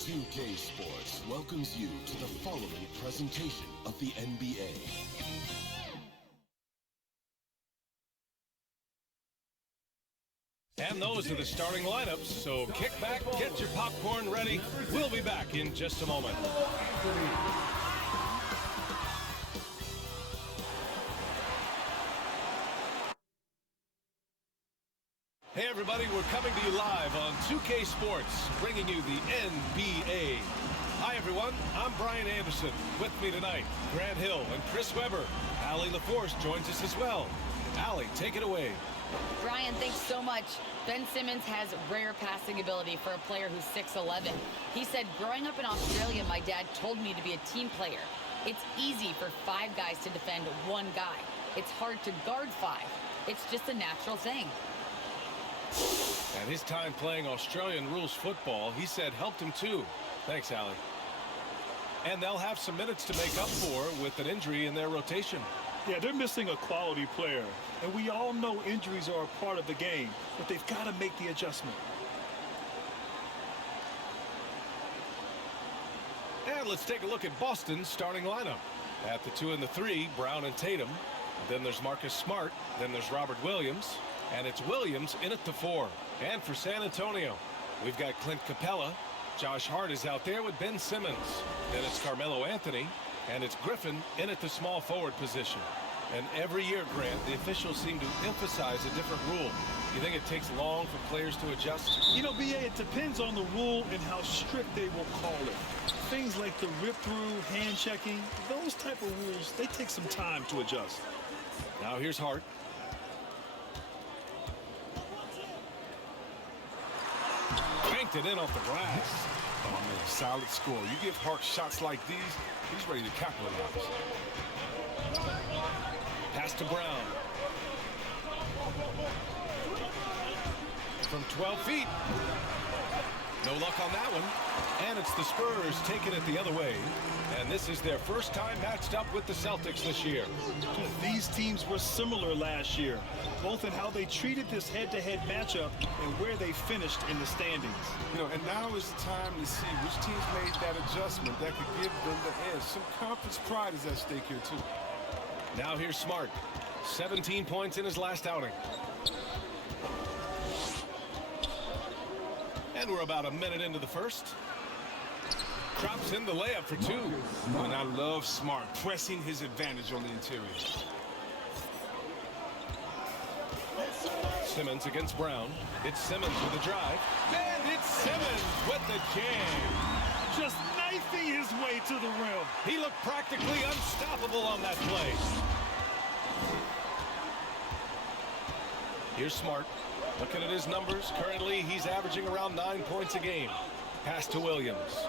2K Sports welcomes you to the following presentation of the NBA. And those are the starting lineups, so kick back, get your popcorn ready. We'll be back in just a moment. Hey everybody, we're coming to you live on 2K Sports, bringing you the NBA. Hi everyone, I'm Brian Anderson. With me tonight, Grant Hill and Chris Webber. Allie LaForce joins us as well. Allie, take it away. Brian, thanks so much. Ben Simmons has rare passing ability for a player who's 6'11". He said, growing up in Australia, my dad told me to be a team player. It's easy for 5 guys to defend one guy. It's hard to guard 5. It's just a natural thing. And his time playing Australian rules football, he said, helped him too. Thanks, Allie. And they'll have some minutes to make up for with an injury in their rotation. Yeah, they're missing a quality player. And we all know injuries are a part of the game, but they've got to make the adjustment. And let's take a look at Boston's starting lineup. At the 2 and the 3, Brown and Tatum. Then there's Marcus Smart. Then there's Robert Williams. And it's Williams in at the 4. And for San Antonio, we've got Clint Capella. Josh Hart is out there with Ben Simmons. Then it's Carmelo Anthony. And it's Griffin in at the small forward position. And every year, Grant, the officials seem to emphasize a different rule. You think it takes long for players to adjust? You know, B.A., it depends on the rule and how strict they will call it. Things like the rip-through, hand-checking, those type of rules, they take some time to adjust. Now here's Hart. Banked it in off the glass. Oh, man, solid score. You give Hart shots like these, he's ready to capitalize. Pass to Brown. From 12 feet. No luck on that one. And it's the Spurs taking it the other way. And this is their first time matched up with the Celtics this year. These teams were similar last year, both in how they treated this head-to-head matchup and where they finished in the standings. You know, and now is the time to see which teams made that adjustment that could give them the edge. Some conference pride is at stake here, too. Now here's Smart. 17 points in his last outing. And we're about a minute into the first. Drops in the layup for 2. And I love Smart pressing his advantage on the interior. Simmons against Brown. It's Simmons with a drive. And it's Simmons with the jam. Just knifing his way to the rim. He looked practically unstoppable on that play. Here's Smart. Looking at his numbers, currently he's averaging around 9 points a game. Pass to Williams.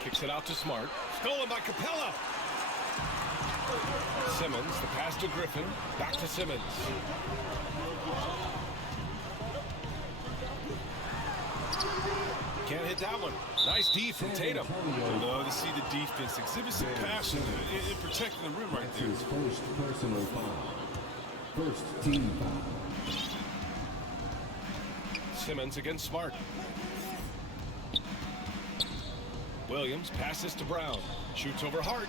Kicks it out to Smart. Stolen by Capella. Simmons, the pass to Griffin. Back to Simmons. Can't hit that one. Nice D from Tatum. I love to see the defense exhibit some passion in protecting the rim right there. His first personal foul. First team foul. Simmons against Smart. Williams passes to Brown. Shoots over Hart.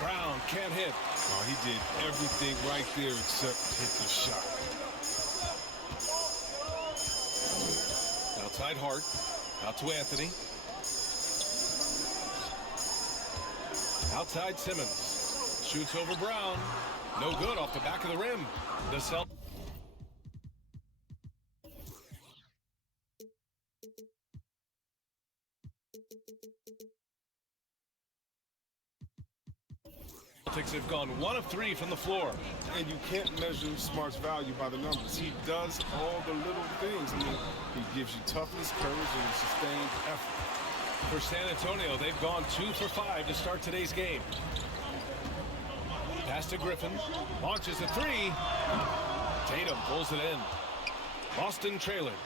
Brown can't hit. Oh, he did everything right there except hit the shot. Outside Hart. Out to Anthony. Outside Simmons. Shoots over Brown. No good off the back of the rim. The Celtics. Celtics have gone 1 of 3 from the floor. And you can't measure Smart's value by the numbers. He does all the little things. I mean, he gives you toughness, courage, and sustained effort. For San Antonio, they've gone 2 for 5 to start today's game. Pass to Griffin. Launches a 3. Tatum pulls it in. Boston trailing.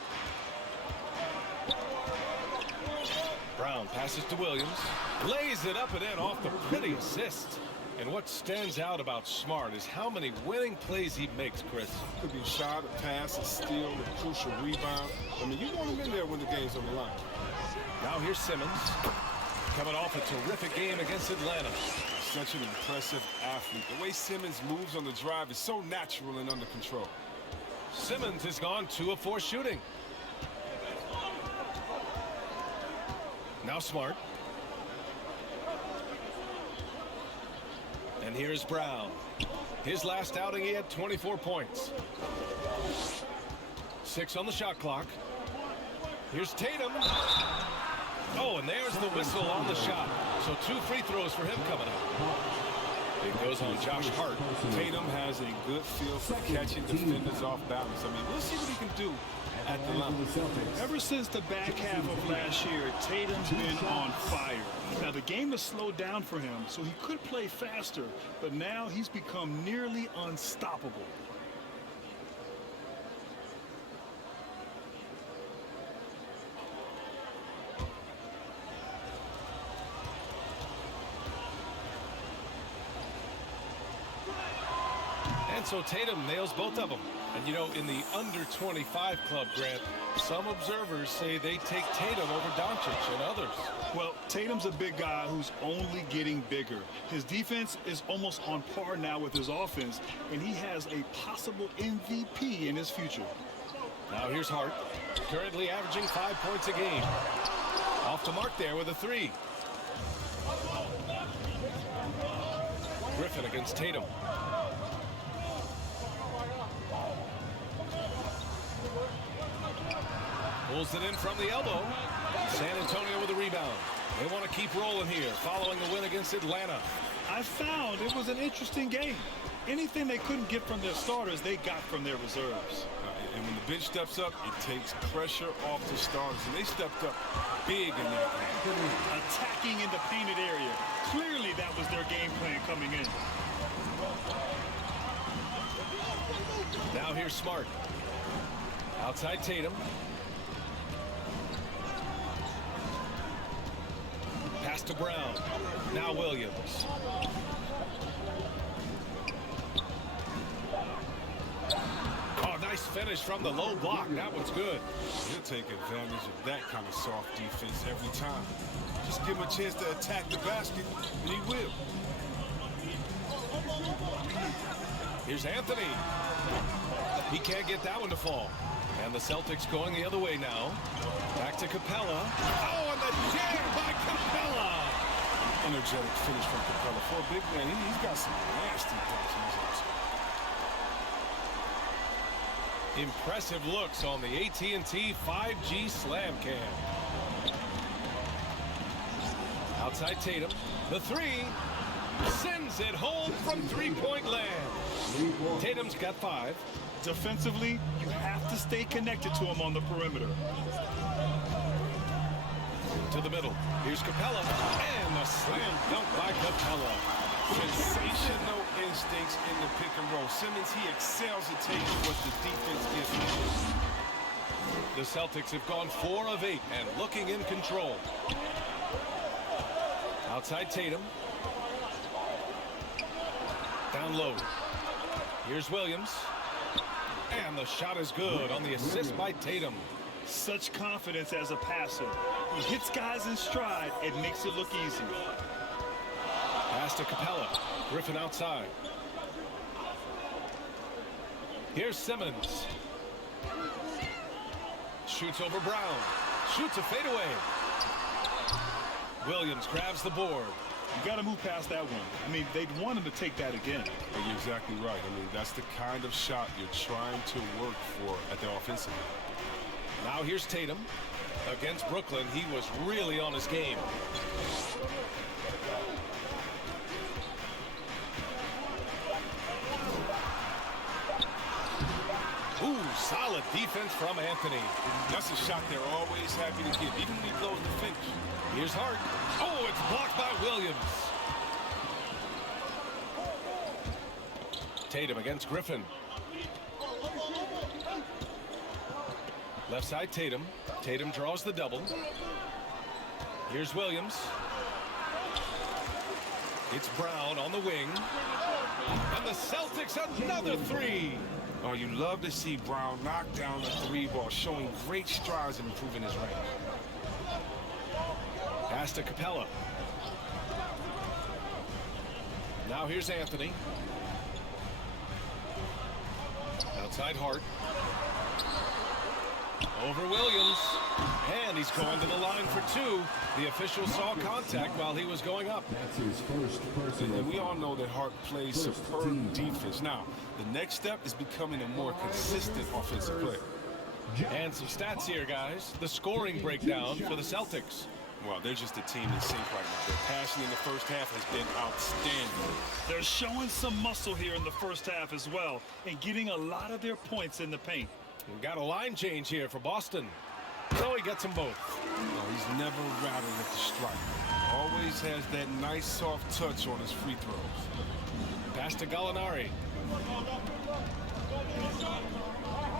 Brown passes to Williams. Lays it up and in off the pretty assist. And what stands out about Smart is how many winning plays he makes, Chris. Could be a shot, a pass, a steal, a crucial rebound. I mean, you want him in there when the game's on the line. Now here's Simmons, coming off a terrific game against Atlanta. Such an impressive athlete. The way Simmons moves on the drive is so natural and under control. Simmons has gone 2 of 4 shooting. Now Smart. And here's Brown. His last outing, he had 24 points. 6 on the shot clock. Here's Tatum. Oh, and there's the whistle on the shot. So 2 free throws for him coming up. It goes on Josh Hart. Tatum has a good feel for catching defenders off balance. I mean, we'll see what he can do at the line. Ever since the back half of last year, Tatum's been on fire. Now, the game has slowed down for him, so he could play faster, but now he's become nearly unstoppable. And so Tatum nails both of them. And, you know, in the under-25 club, Grant, some observers say they take Tatum over Doncic and others. Well, Tatum's a big guy who's only getting bigger. His defense is almost on par now with his offense, and he has a possible MVP in his future. Now here's Hart, currently averaging 5 points a game. Off the mark there with a 3. Griffin against Tatum. Pulls it in from the elbow. San Antonio with a rebound. They want to keep rolling here following the win against Atlanta. I found it was an interesting game. Anything they couldn't get from their starters, they got from their reserves. And when the bench steps up, it takes pressure off the starters. And they stepped up big in that game. Attacking in the painted area. Clearly that was their game plan coming in. Now here's Smart. Outside Tatum. Pass to Brown. Now Williams. Oh, nice finish from the low block. That one's good. He'll take advantage of that kind of soft defense every time. Just give him a chance to attack the basket, and he will. Here's Anthony. He can't get that one to fall. And the Celtics going the other way now. Back to Capella. Oh, and the jam by Capella. Energetic finish from Capella. For a big man, he's got some nasty dunks in his arsenal. Impressive looks on the AT&T 5G Slam Cam. Outside Tatum. The 3. Sends it home from three-point land. Tatum's got 5. Defensively, you have to stay connected to him on the perimeter. To the middle. Here's Capella. And the slam dunk by Capella. Sensational instincts in the pick and roll. Simmons, he excels at taking what the defense gives him. The Celtics have gone 4 of 8 and looking in control. Outside Tatum. Down low. Here's Williams. And the shot is good on the assist by Tatum. Such confidence as a passer. He hits guys in stride and makes it look easy. Pass to Capella. Griffin outside. Here's Simmons. Shoots over Brown. Shoots a fadeaway. Williams grabs the board. You got to move past that one. I mean, they'd want him to take that again. You're exactly right. I mean, that's the kind of shot you're trying to work for at the offensive end. Now here's Tatum. Against Brooklyn, he was really on his game. Ooh, solid defense from Anthony. That's a shot they're always happy to give, even when he blows the finish. Here's Hart. Oh, it's blocked by Williams. Tatum against Griffin. Left side Tatum. Tatum draws the double. Here's Williams. It's Brown on the wing. And the Celtics another three. Oh, you love to see Brown knock down the three ball, showing great strides in improving his range. Pass to Capella. Now here's Anthony. Outside Hart. Over Williams. And he's going to the line for two. The official saw contact while he was going up. That's his first personal. And we all know that Hart plays superb defense. Now, the next step is becoming a more consistent offensive player. And some stats here, guys. The scoring breakdown for the Celtics. Well, they're just a team in sync right now. Their passing in the first half has been outstanding. They're showing some muscle here in the first half as well and getting a lot of their points in the paint. We've got a line change here for Boston. So he gets them both. No, he's never rattled at the strike. Always has that nice soft touch on his free throws. Pass to Gallinari.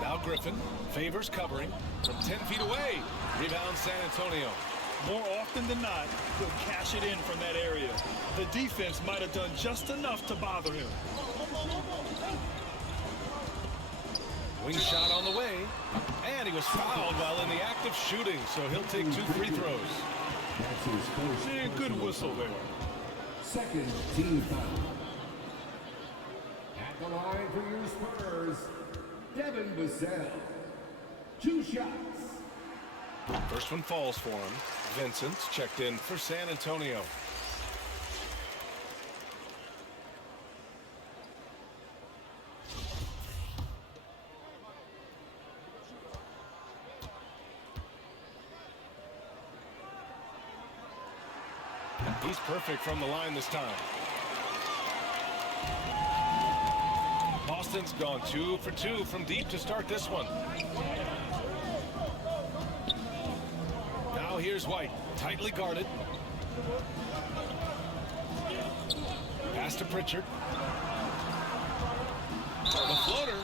Now Griffin. Favors covering from 10 feet away. Rebound San Antonio. More often than not, he'll cash it in from that area. The defense might have done just enough to bother him. Wing shot on the way. And he was fouled while in the act of shooting, so he'll take 2 free throws. That's his first. Yeah, good whistle there. Second team foul. At the line for your Spurs, Devin Vassell. 2 shots. First one falls for him. Vincent checked in for San Antonio. He's perfect from the line this time. Boston's gone 2 for 2 from deep to start this one. Now here's White, tightly guarded. Pass to Pritchard. The floater.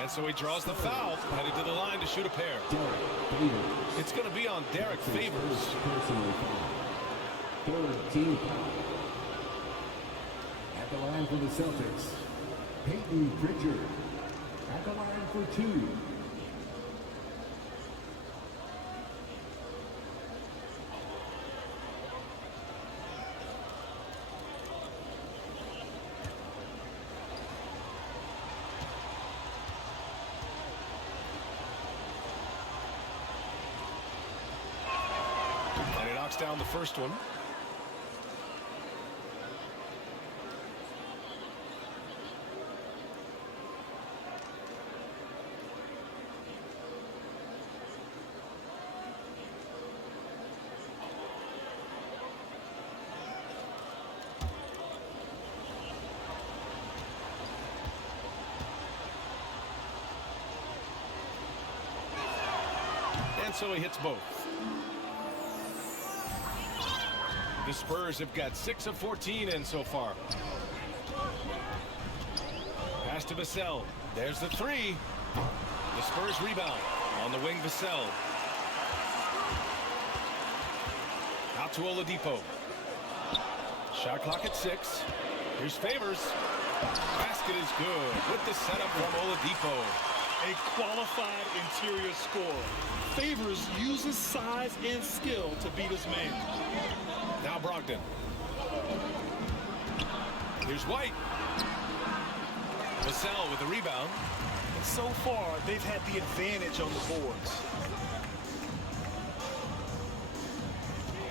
And so he draws the foul, headed to the line to shoot a pair. It's going to be on Derek Favors. Third team foul. At the line for the Celtics, Peyton Pritchard. At the line for 2. And he knocks down the first one. And so he hits both. The Spurs have got 6 of 14 in so far. Pass to Vassell. There's the 3. The Spurs rebound. On the wing, Vassell. Out to Oladipo. Shot clock at 6. Here's Favors. Basket is good with the setup from Oladipo. A qualified interior scorer. Favors uses size and skill to beat his man. Now Brogdon. Here's White. Vassell with the rebound. And so far, they've had the advantage on the boards.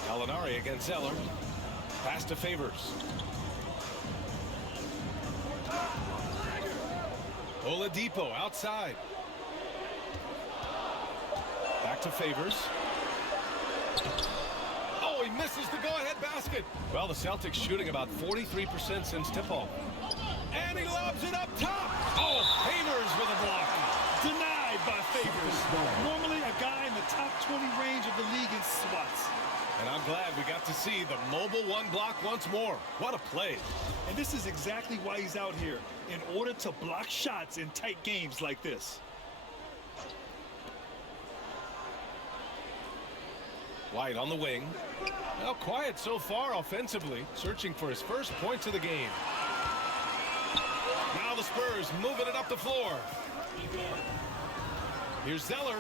Gallinari against Zeller. Pass to Favors. Oladipo outside. Back to Favors. Oh, he misses the go-ahead basket. Well, the Celtics shooting about 43% since tip-off. And he lobs it up top. Oh, Favors with a block. Denied by Favors. Normally a guy in the top 20 range of the league in swats. And I'm glad we got to see the mobile one block once more. What a play. And this is exactly why he's out here, in order to block shots in tight games like this. White on the wing. Well, quiet so far offensively, searching for his first points of the game. Now the Spurs moving it up the floor. Here's Zeller.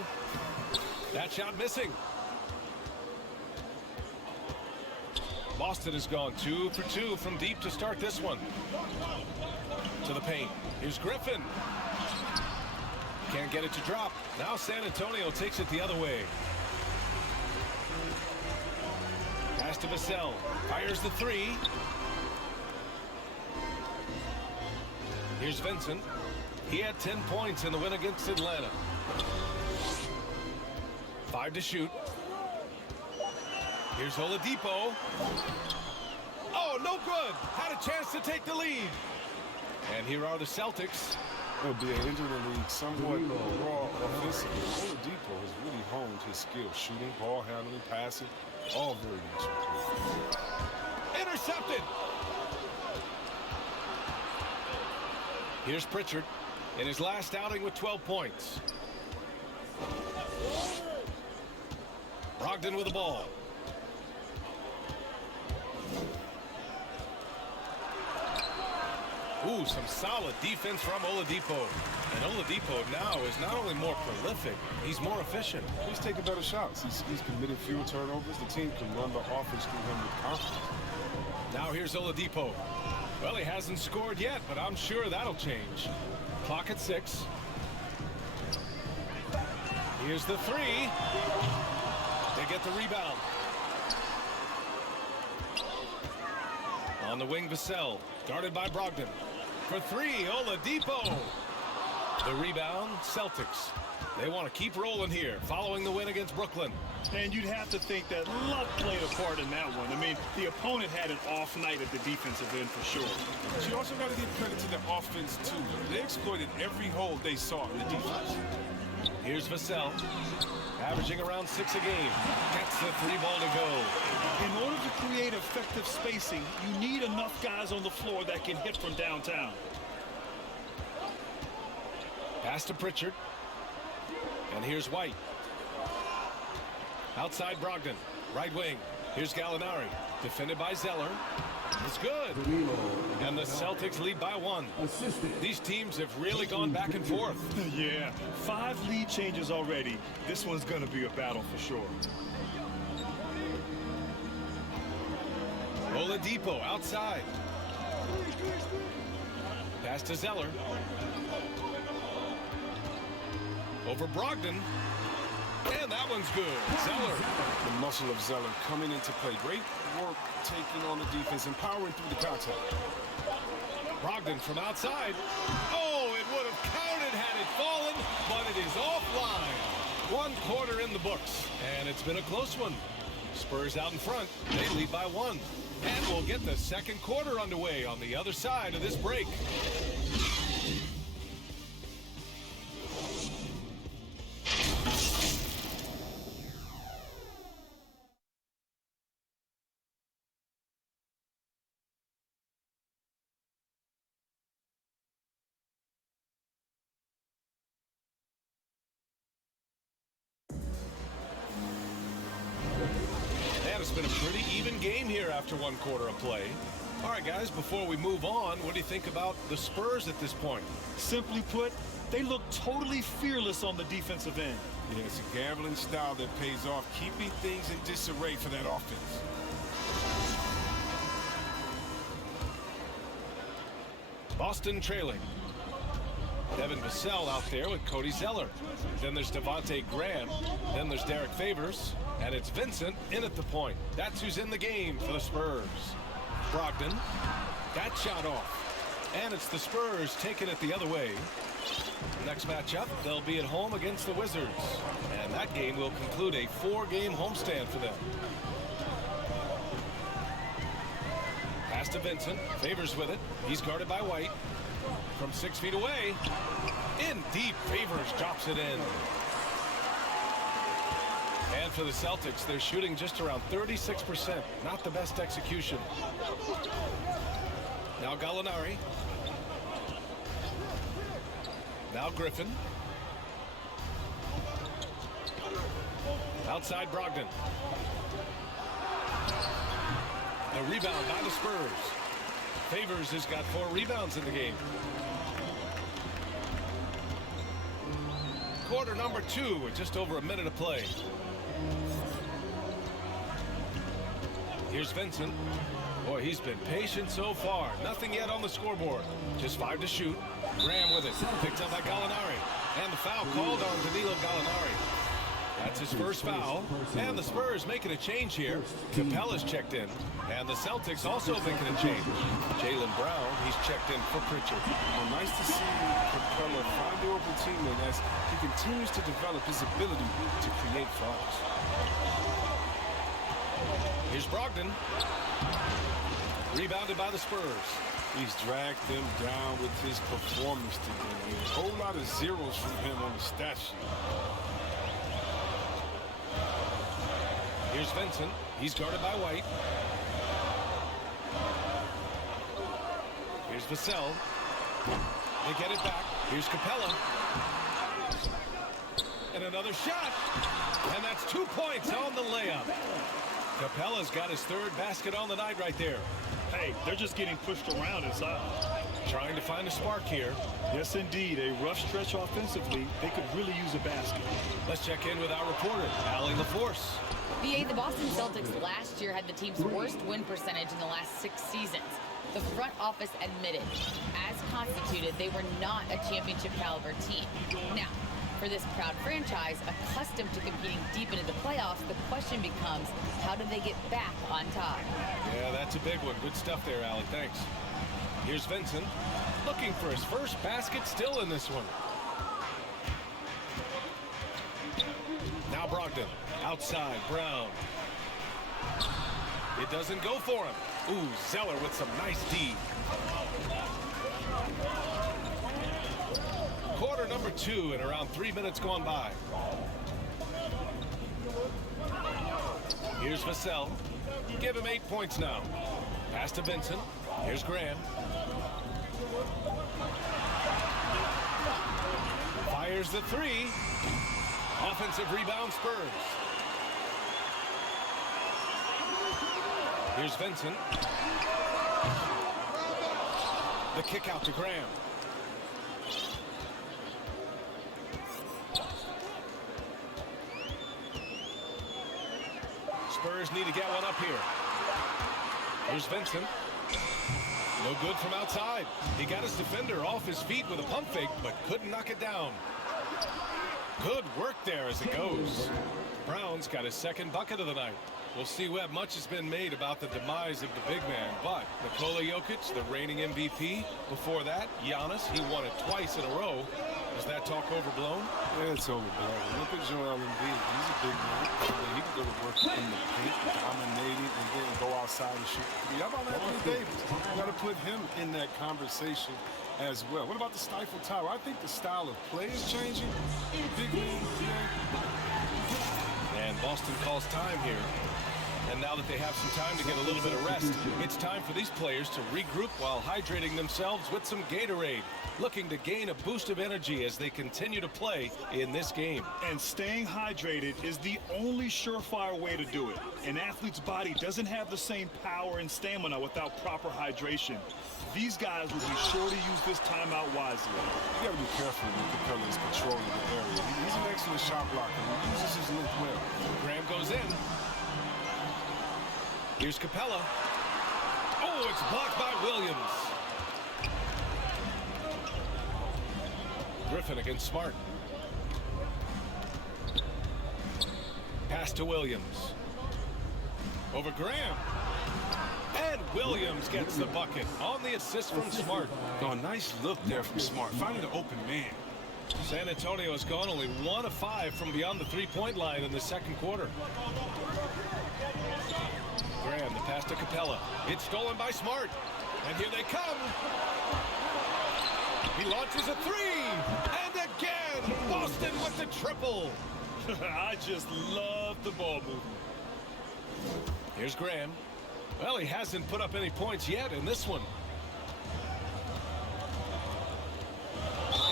That shot missing. Boston has gone 2 for 2 from deep to start this one. To the paint. Here's Griffin. Can't get it to drop. Now San Antonio takes it the other way. Pass to Vassell. Fires the three. Here's Vincent. He had 10 points in the win against Atlanta. 5 to shoot. Here's Oladipo. Oh, no good. Had a chance to take the lead. And here are the Celtics. He'll be an injured in the league somewhat raw offensively. Oladipo has really honed his skills. Shooting, ball handling, passing. All very much improved. Intercepted. Here's Pritchard in his last outing with 12 points. Brogdon with the ball. Ooh, some solid defense from Oladipo. And Oladipo now is not only more prolific, he's more efficient. He's taking better shots. He's committed fewer turnovers. The team can run the offense through him with confidence. Now here's Oladipo. Well, he hasn't scored yet, but I'm sure that'll change. Clock at 6. Here's the three. They get the rebound. On the wing, Vassell, guarded by Brogdon. For three, Oladipo. The rebound, Celtics. They want to keep rolling here, following the win against Brooklyn. And you'd have to think that luck played a part in that one. I mean, the opponent had an off night at the defensive end for sure. But you also got to give credit to the offense, too. They exploited every hole they saw in the defense. Here's Vassell, averaging around 6 a game. Gets the 3-ball to go. In order to create effective spacing, you need enough guys on the floor that can hit from downtown. Pass to Pritchard. And here's White. Outside Brogdon. Right wing. Here's Gallinari. Defended by Zeller. It's good. And the Celtics lead by 1. These teams have really gone back and forth. Yeah, 5 lead changes already. This one's going to be a battle for sure. Oladipo outside. Pass to Zeller. Over Brogdon. And that one's good. Zeller. The muscle of Zeller coming into play. Great work taking on the defense and powering through the contact. Brogdon from outside. Oh, it would have counted had it fallen, but it is offline. 1 quarter in the books, and it's been a close one. Spurs out in front. They lead by 1. And we'll get the second quarter underway on the other side of this break. It's been a pretty even game here after 1 quarter of play. All right, guys, before we move on, what do you think about the Spurs at this point? Simply put, they look totally fearless on the defensive end. Yeah, it's a gambling style that pays off, keeping things in disarray for that offense. Boston trailing. Devin Vassell out there with Cody Zeller. Then there's Devontae Graham. Then there's Derek Favors. And it's Vincent in at the point. That's who's in the game for the Spurs. Brogdon. That shot off. And it's the Spurs taking it the other way. Next matchup, they'll be at home against the Wizards. And that game will conclude a 4-game homestand for them. Pass to Vincent. Favors with it. He's guarded by White. From 6 feet away. In deep. Favors drops it in. And for the Celtics, they're shooting just around 36%. Not the best execution. Now Gallinari. Now Griffin. Outside Brogdon. A rebound by the Spurs. Favors has got 4 rebounds in the game. Quarter number 2 with just over a minute to play. Here's Vincent. Boy, he's been patient so far. Nothing yet on the scoreboard. Just 5 to shoot. Graham with it. Picked up by Gallinari. And the foul called on Danilo Gallinari. That's his first foul. And the Spurs making a change here. Capella's checked in. And the Celtics also making a change. Jaylen Brown, he's checked in for Pritchard. Well, nice to see Capella find the open teammate as he continues to develop his ability to create fouls. Here's Brogdon. Rebounded by the Spurs. He's dragged them down with his performance today. A whole lot of zeros from him on the stat sheet. Here's Vincent. He's guarded by White. Here's Vassell. They get it back. Here's Capella. And another shot. And that's 2 points on the layup. Capella's got his 3rd basket on the night right there. Hey, they're just getting pushed around inside. Trying to find a spark here. Yes, indeed. A rough stretch offensively. They could really use a basket. Let's check in with our reporter, Allie LaForce. VA, the Boston Celtics last year had the team's worst win percentage in the last 6 seasons. The front office admitted, as constituted, they were not a championship caliber team. Now, for this proud franchise, accustomed to competing deep into the playoffs, the question becomes, how do they get back on top? Yeah, that's a big one. Good stuff there, Allie. Thanks. Here's Vincent, looking for his first basket, still in this one. Now Brogdon, outside, Brown. It doesn't go for him. Ooh, Zeller with some nice D. Quarter number 2 and around 3 minutes gone by. Here's Vassell. Give him 8 points now. Pass to Vincent. Here's Graham. Fires the 3. Offensive rebound Spurs. Here's Vincent. The kick out to Graham. Spurs need to get one up here. Here's Vincent. No good from outside. He got his defender off his feet with a pump fake, but couldn't knock it down. Good work there as it goes. Brown's got his 2nd bucket of the night. We'll see what much has been made about the demise of the big man, but Nikola Jokic, the reigning MVP. Before that, Giannis, he won it twice in a row. Is that talk overblown? Yeah, it's overblown. Look at Joel Embiid. He's a big man. He can go to work in the paint, dominating, and then go outside and shoot. How about Anthony Davis? You got to put him in that conversation as well. What about the Stifle Tower? I think the style of play is changing. Big man today. And Boston calls time here. And now that they have some time to get a little bit of rest, it's time for these players to regroup while hydrating themselves with some Gatorade, looking to gain a boost of energy as they continue to play in this game. And staying hydrated is the only surefire way to do it. An athlete's body doesn't have the same power and stamina without proper hydration. These guys will be sure to use this timeout wisely. You got to be careful with Capella's control of the area. He's an excellent shot blocker. He uses his length well. Graham goes in. Here's Capella. Oh, it's blocked by Williams. Griffin against Smart. Pass to Williams. Over Graham. And Williams gets the bucket on the assist from Smart. Oh, nice look there from Smart. Finding an open man. San Antonio has gone only 1 of 5 from beyond the 3-point line in the 2nd quarter. Graham, the pass to Capella. It's stolen by Smart. And here they come. He launches a 3. And again, Boston with the triple. I just love the ball movement. Here's Graham. Well, he hasn't put up any points yet in this one.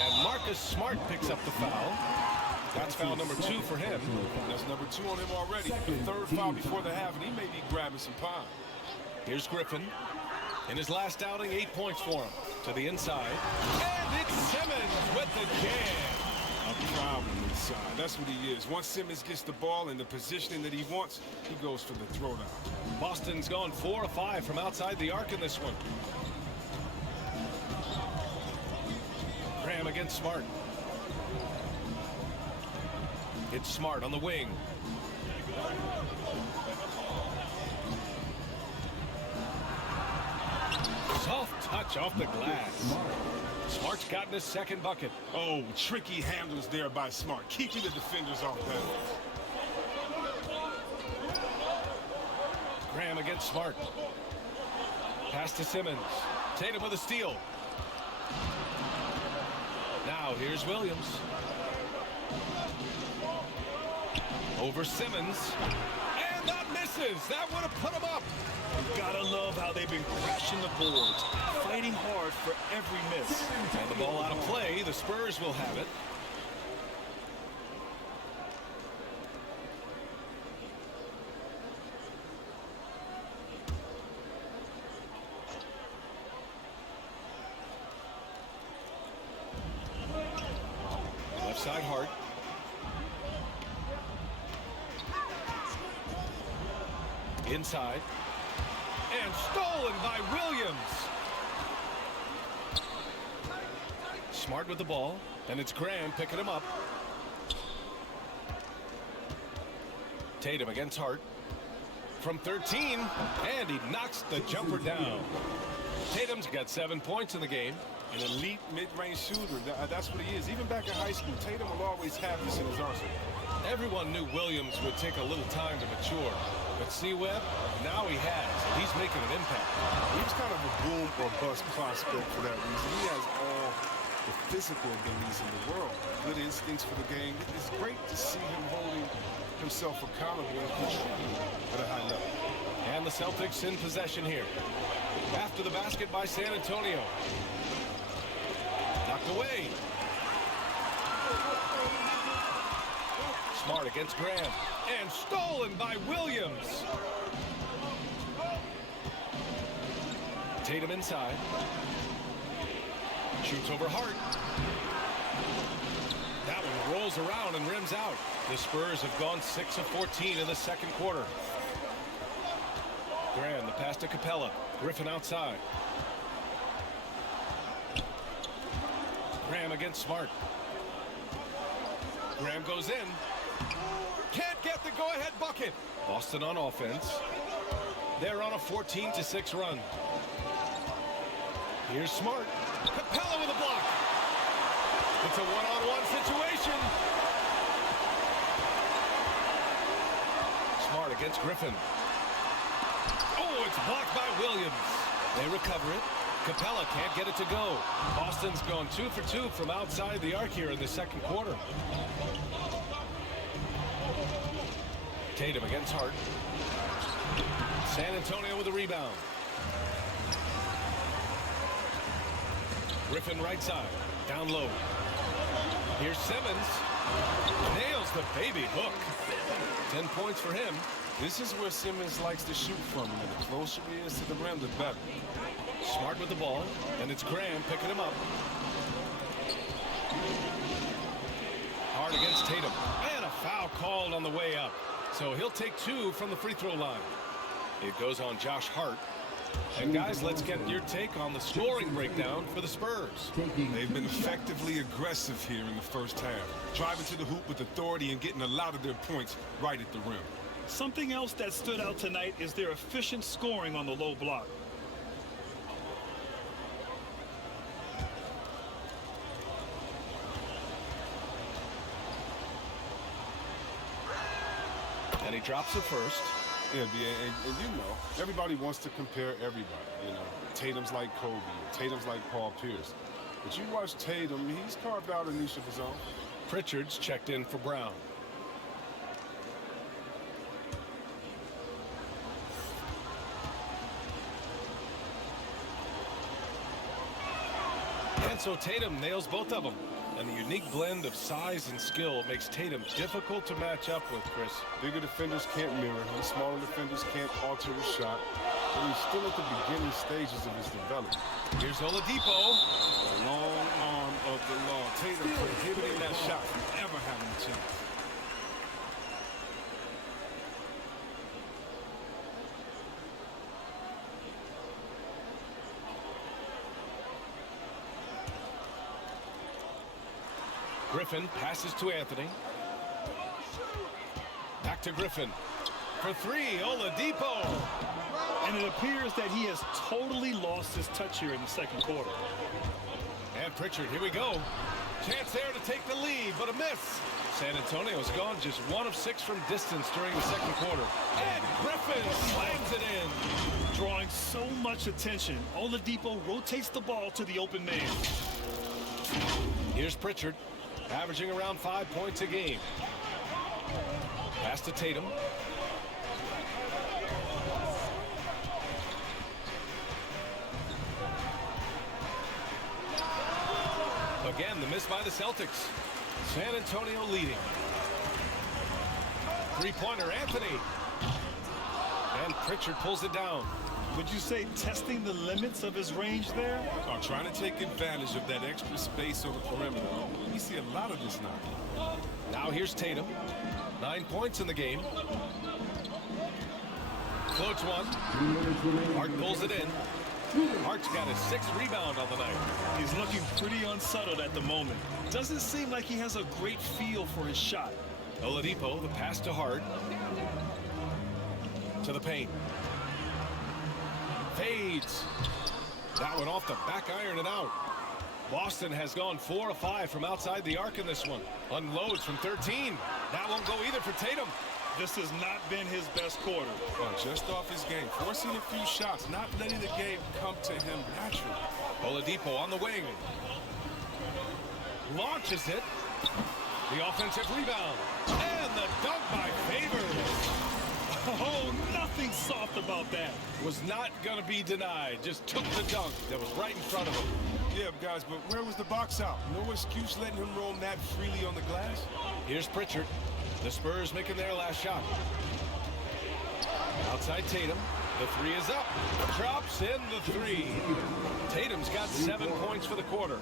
And Marcus Smart picks up the foul. That's foul number 2 for him. That's number 2 on him already. The third foul before the half, and he may be grabbing some pine. Here's Griffin. In his last outing, 8 points for him. To the inside. And it's Simmons with the jam. A problem inside. That's what he is. Once Simmons gets the ball in the positioning that he wants, he goes for the throwdown. Boston's gone 4 of 5 from outside the arc in this one. Graham against Smart. It's Smart on the wing. Soft touch off the glass. Smart's gotten his second bucket. Oh, tricky handles there by Smart, keeping the defenders off balance. Graham against Smart. Pass to Simmons. Tatum with a steal. Now here's Williams. Over Simmons. And that misses. That would have put him up. You gotta love how they've been crashing the boards, fighting hard for every miss. And the ball out of play. The Spurs will have it. Left side Hart. Inside. And stolen by Williams. Smart with the ball. And it's Graham picking him up. Tatum against Hart. From 13. And he knocks the jumper down. Tatum's got 7 points in the game. An elite mid-range shooter. That's what he is. Even back in high school, Tatum will always have this in his arsenal. Everyone knew Williams would take a little time to mature. But see, Webb, now he has. He's making an impact. He was kind of a boom or bust prospect for that reason. He has all the physical abilities in the world. Good instincts for the game. It's great to see him holding himself accountable and contributing at a high level. And the Celtics in possession here. After the basket by San Antonio. Knocked away. Smart against Graham. And stolen by Williams. Tatum inside. Shoots over Hart. That one rolls around and rims out. The Spurs have gone 6 of 14 in the second quarter. Graham, the pass to Capella. Griffin outside. Graham against Smart. Graham goes in. Can't get the go-ahead bucket. Boston on offense. They're on a 14-6 run. Here's Smart. Capella with a block. It's a one-on-one situation. Smart against Griffin. Oh, it's blocked by Williams. They recover it. Capella can't get it to go. Boston's gone 2 for 2 from outside the arc here in the second quarter. Tatum against Hart. San Antonio with a rebound. Griffin right side. Down low. Here's Simmons. Nails the baby hook. 10 points for him. This is where Simmons likes to shoot from. And the closer he is to the rim, the better. Smart with the ball. And it's Graham picking him up. Hart against Tatum. And a foul called on the way up. So he'll take 2 from the free throw line. It goes on Josh Hart. And guys, let's get your take on the scoring breakdown for the Spurs. They've been effectively aggressive here in the first half, driving to the hoop with authority and getting a lot of their points right at the rim. Something else that stood out tonight is their efficient scoring on the low block. And he drops it first. Yeah, and you know, everybody wants to compare everybody. You know, Tatum's like Kobe, Tatum's like Paul Pierce. But you watch Tatum, he's carved out a niche of his own. Pritchard's checked in for Brown. And so Tatum nails both of them. And the unique blend of size and skill makes Tatum difficult to match up with, Chris. Bigger defenders can't mirror him. Smaller defenders can't alter his shot. But he's still at the beginning stages of his development. Here's Oladipo. The long arm of the law. Tatum prohibiting that shot from ever having a chance. Griffin passes to Anthony. Back to Griffin. For three, Oladipo. And it appears that he has totally lost his touch here in the second quarter. And Pritchard, here we go. Chance there to take the lead, but a miss. San Antonio's gone just 1 of 6 from distance during the second quarter. And Griffin slams it in. Drawing so much attention, Oladipo rotates the ball to the open man. Here's Pritchard, averaging around 5 points a game. Pass to Tatum. Again, the miss by the Celtics. San Antonio leading. Three-pointer, Anthony. And Pritchard pulls it down. Would you say testing the limits of his range there? Or trying to take advantage of that extra space on the perimeter. We see a lot of this now. Now here's Tatum. 9 points in the game. Floats one. Hart pulls it in. Hart's got his 6th rebound on the night. He's looking pretty unsettled at the moment. Doesn't seem like he has a great feel for his shot. Oladipo, the pass to Hart. To the paint. Fades. That one off the back iron and out. Boston has gone 4 of 5 from outside the arc in this one. Unloads from 13. That won't go either for Tatum. This has not been his best quarter. Just off his game, forcing a few shots, not letting the game come to him naturally. Oladipo on the wing. Launches it. The offensive rebound. And the dunk by Favors. Oh, nothing soft about that. Was not going to be denied. Just took the dunk that was right in front of him. Yeah, guys, but where was the box out? No excuse letting him roam that freely on the glass. Here's Pritchard. The Spurs making their last shot. Outside Tatum. The 3 is up. Drops in the 3. Tatum's got 7 points for the quarter.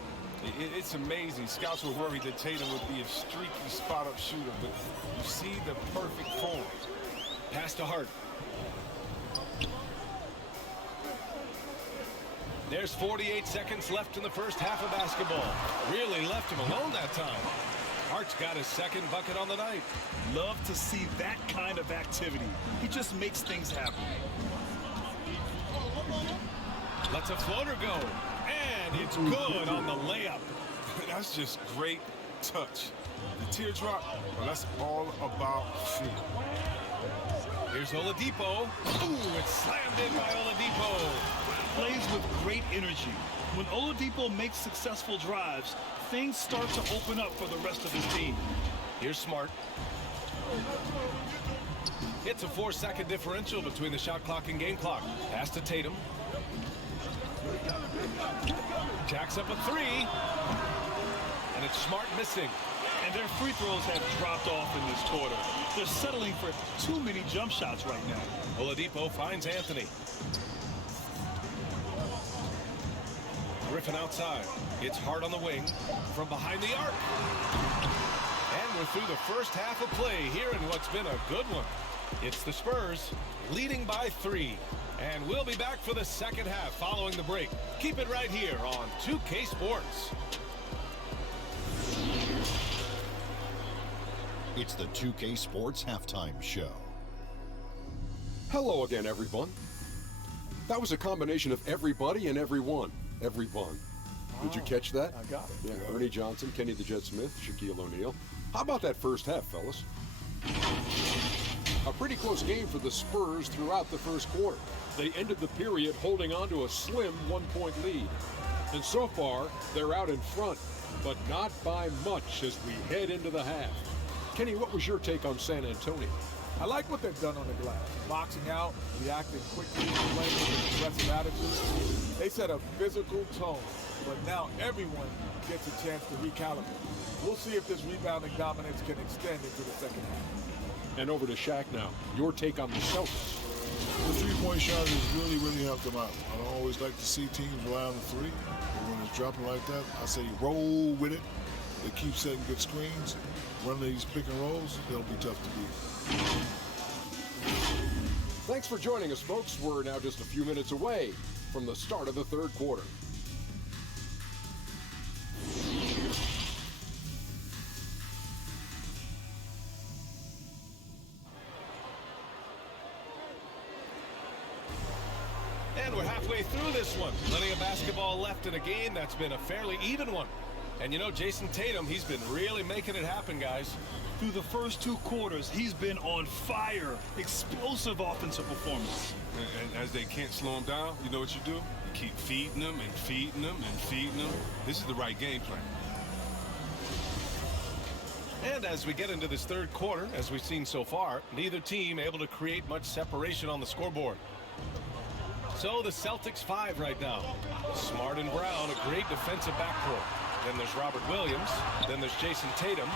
It's amazing. Scouts were worried that Tatum would be a streaky spot-up shooter, but you see the perfect form. Pass to Hart. There's 48 seconds left in the first half of basketball. Really left him alone that time. Hart's got his 2nd bucket on the night. Love to see that kind of activity. He just makes things happen. Lets a floater go. And it's good on the layup. That's just great touch. The teardrop, well, that's all about feel. Here's Oladipo. Ooh, it's slammed in by Oladipo. Plays with great energy. When Oladipo makes successful drives, things start to open up for the rest of his team. Here's Smart. It's a 4-second differential between the shot clock and game clock. Pass to Tatum. Jacks up a 3. And it's Smart missing. And their free throws have dropped off in this quarter. They're settling for too many jump shots right now. Oladipo finds Anthony. Griffin outside. It's Hart on the wing from behind the arc. And we're through the first half of play here in what's been a good one. It's the Spurs leading by 3. And we'll be back for the second half following the break. Keep it right here on 2K Sports. It's the 2K Sports Halftime Show. Hello again, everyone. That was a combination of everybody and everyone. Everyone. Did you catch that? I got it. Yeah, Ernie Johnson, Kenny the Jet Smith, Shaquille O'Neal. How about that first half, fellas? A pretty close game for the Spurs throughout the first quarter. They ended the period holding on to a slim 1-point lead. And so far, they're out in front, but not by much as we head into the half. Kenny, what was your take on San Antonio? I like what they've done on the glass. Boxing out, reacting quickly, playing with an aggressive attitude. They set a physical tone but now everyone gets a chance to recalibrate. We'll see if this rebounding dominance can extend into the second half. And over to Shaq now. Your take on the Celtics. The three-point shot has really, really helped them out. I don't always like to see teams rely on the three, but when it's dropping like that, I say roll with it. They keep setting good screens, run these pick and rolls, they'll be tough to beat. Thanks for joining us, folks. We're now just a few minutes away from the start of the third quarter. And we're halfway through this one. Plenty of basketball left in a game that's been a fairly even one. And you know, Jason Tatum, he's been really making it happen, guys. Through the first 2 quarters, he's been on fire. Explosive offensive performance. And as they can't slow him down, you know what you do? You keep feeding them and feeding them and feeding them. This is the right game plan. And as we get into this third quarter, as we've seen so far, neither team able to create much separation on the scoreboard. So the Celtics 5 right now. Smart and Brown, a great defensive backcourt. Then there's Robert Williams. Then there's Jason Tatum.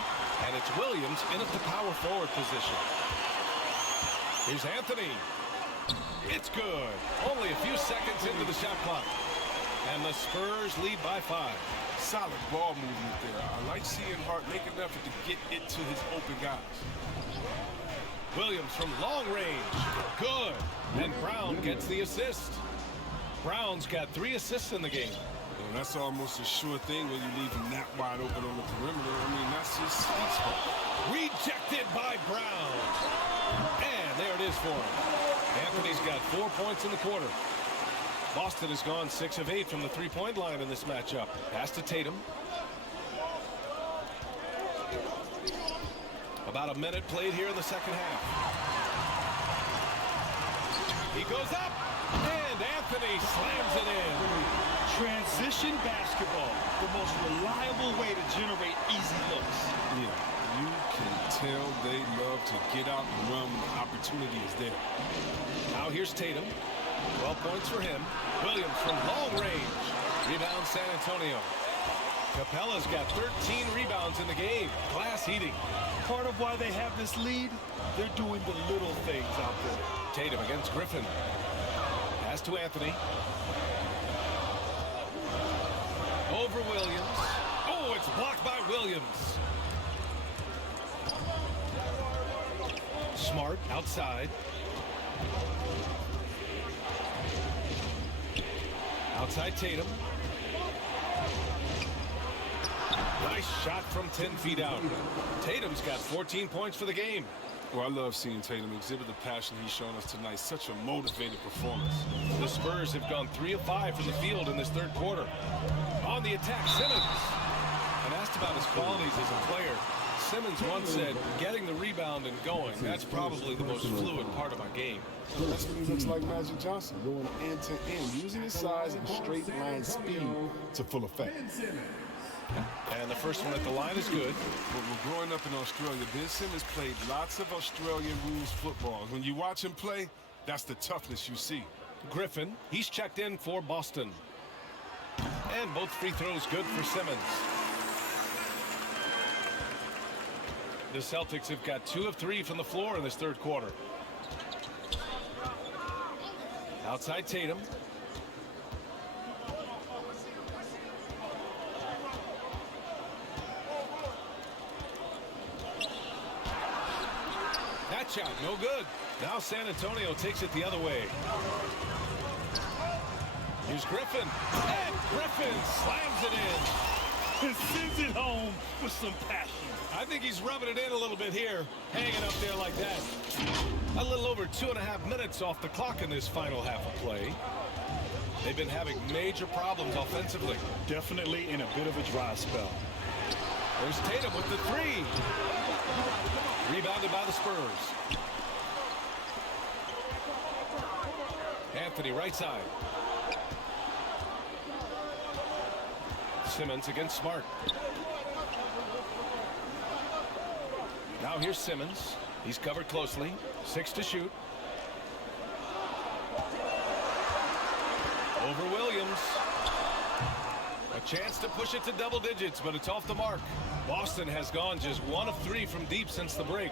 And it's Williams in at the power forward position. Here's Anthony. It's good. Only a few seconds into the shot clock. And the Spurs lead by 5. Solid ball movement there. I like seeing Hart make an effort to get it to his open guys. Williams from long range. Good. And Brown gets the assist. Brown's got 3 assists in the game. And that's almost a sure thing when you leave him that wide open on the perimeter. I mean, that's his sweet spot. Rejected by Brown. And there it is for him. Anthony's got 4 points in the quarter. Boston has gone 6 of 8 from the three-point line in this matchup. Pass to Tatum. About a minute played here in the second half. He goes up, and Anthony slams it in. Transition basketball, the most reliable way to generate easy looks. Yeah, you can tell they love to get out and run when the opportunity is there. Now here's Tatum. 12 points for him. Williams from long range. Rebound San Antonio. Capella's got 13 rebounds in the game. Glass heating. Part of why they have this lead, they're doing the little things out there. Tatum against Griffin. Pass to Anthony. Over Williams. Oh, it's blocked by Williams. Smart outside. Outside Tatum. Nice shot from 10 feet out. Tatum's got 14 points for the game. Well, I love seeing Tatum exhibit the passion he's shown us tonight. Such a motivated performance. The Spurs have gone 3 of 5 from the field in this third quarter. On the attack, Simmons. And asked about his qualities as a player, Simmons once said, getting the rebound and going, that's probably the most fluid part of my game. That's what he looks like Magic Johnson, going end to end, using his size and straight line speed to full effect. And the first one at the line is good. But we're growing up in Australia. Ben Simmons played lots of Australian rules football. When you watch him play, that's the toughness you see. Griffin, he's checked in for Boston. And both free throws good for Simmons. The Celtics have got 2 of 3 from the floor in this third quarter. Outside Tatum. That shot, no good. Now San Antonio takes it the other way. Here's Griffin. And Griffin slams it in. And sends it home with some passion. I think he's rubbing it in a little bit here, hanging up there like that. A little over 2.5 minutes off the clock in this final half of play. They've been having major problems offensively. Definitely in a bit of a dry spell. There's Tatum with the 3. Rebounded by the Spurs. Anthony right side. Simmons against Smart. Now here's Simmons. He's covered closely. 6 to shoot. Over Williams. A chance to push it to double digits, but it's off the mark. Boston has gone just 1 of 3 from deep since the break.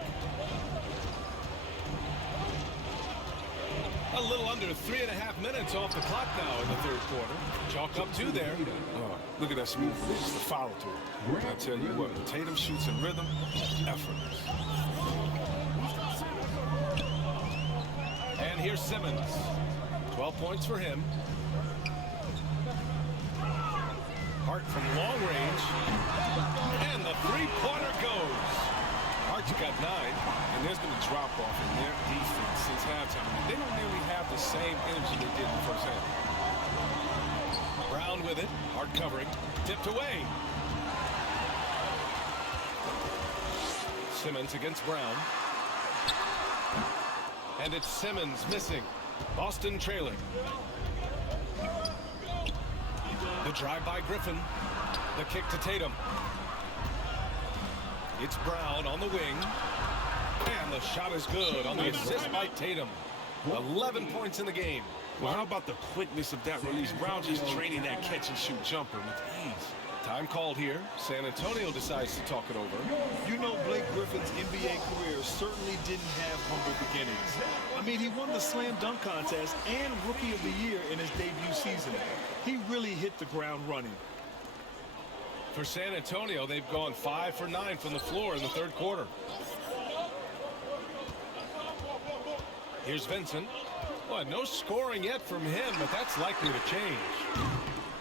A little under 3.5 minutes off the clock now in the third quarter. Chalk up 2 there. Oh, look at that smooth finish, the follow through. I tell you what, Tatum shoots in rhythm, effortless. And here's Simmons. 12 points for him. Hart from long range. And the three-pointer goes. Hart's got 9. And there's been a drop-off in their defense since halftime. They don't nearly have the same energy they did in the first half. Brown with it. Hart covering. Tipped away. Simmons against Brown. And it's Simmons missing. Boston trailing. The drive by Griffin. The kick to Tatum. It's Brown on the wing. And the shot is good on the assist by Tatum. 11 points in the game. Well, how about the quickness of that release? Brown just trading that catch-and-shoot jumper with ease. Time called here. San Antonio decides to talk it over. You know, Blake Griffin's NBA career certainly didn't have humble beginnings. I mean, he won the slam dunk contest and Rookie of the Year in his debut season. He really hit the ground running. For San Antonio, they've gone 5 for 9 from the floor in the third quarter. Here's Vincent. Well, no scoring yet from him, but that's likely to change.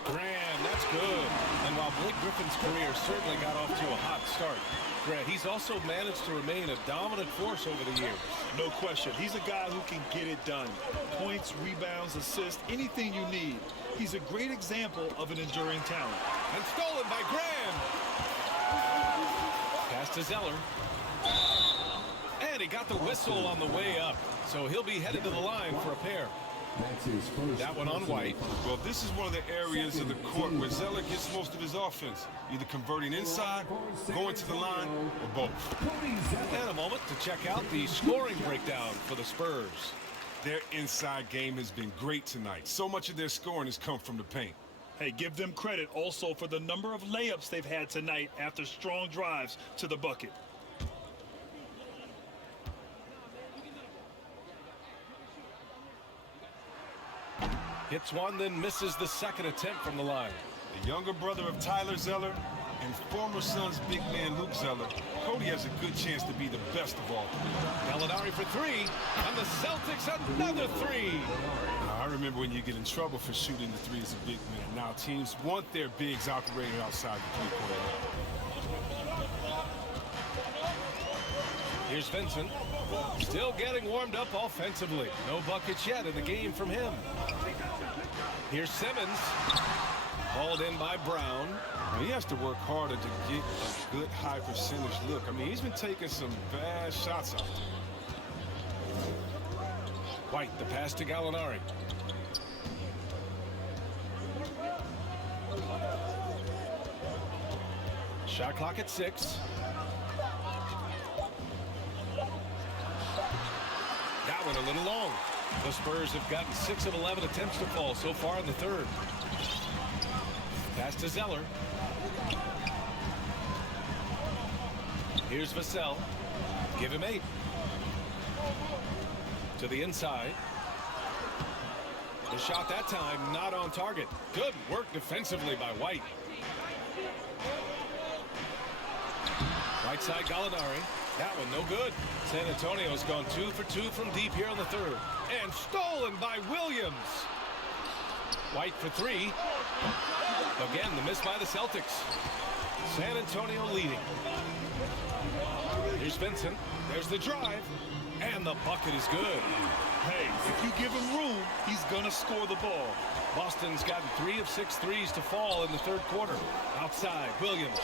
Grant, that's good. And while Blake Griffin's career certainly got off to a hot start, Grant, he's also managed to remain a dominant force over the years. No question. He's a guy who can get it done. Points, rebounds, assists, anything you need. He's a great example of an enduring talent. And stolen by Grant. Pass to Zeller. And he got the whistle on the way up. So he'll be headed to the line for a pair. That one on White. Well, this is one of the areas of the court where Zeller gets most of his offense, either converting inside, going to the line, or both. And a moment to check out the scoring breakdown for the Spurs. Their inside game has been great tonight. So much of their scoring has come from the paint. Hey, give them credit also for the number of layups they've had tonight after strong drives to the bucket. Hits one, then misses the second attempt from the line. The younger brother of Tyler Zeller and former Suns big man Luke Zeller, Cody has a good chance to be the best of all three. Gallinari for 3, and the Celtics another 3. I remember when you get in trouble for shooting the 3 as a big man. Now teams want their bigs operating outside the three-point line. Here's Vincent. Still getting warmed up offensively. No buckets yet in the game from him. Here's Simmons. Hauled in by Brown. He has to work harder to get a good high percentage look. I mean, he's been taking some bad shots out there. White, the pass to Gallinari. Shot clock at 6. That one a little long. The Spurs have gotten 6 of 11 attempts to fall so far in the third. Pass to Zeller. Here's Vassell. Give him 8. To the inside. The shot that time not on target. Good work defensively by White. Right side Gallinari. That one no good. San Antonio's gone 2 for 2 from deep here in the third. And stolen by Williams. White for 3. Again, the miss by the Celtics. San Antonio leading. Here's Vincent. There's the drive. And the bucket is good. Hey, if you give him room, he's gonna score the ball. Boston's gotten 3 of 6 threes to fall in the third quarter. Outside, Williams.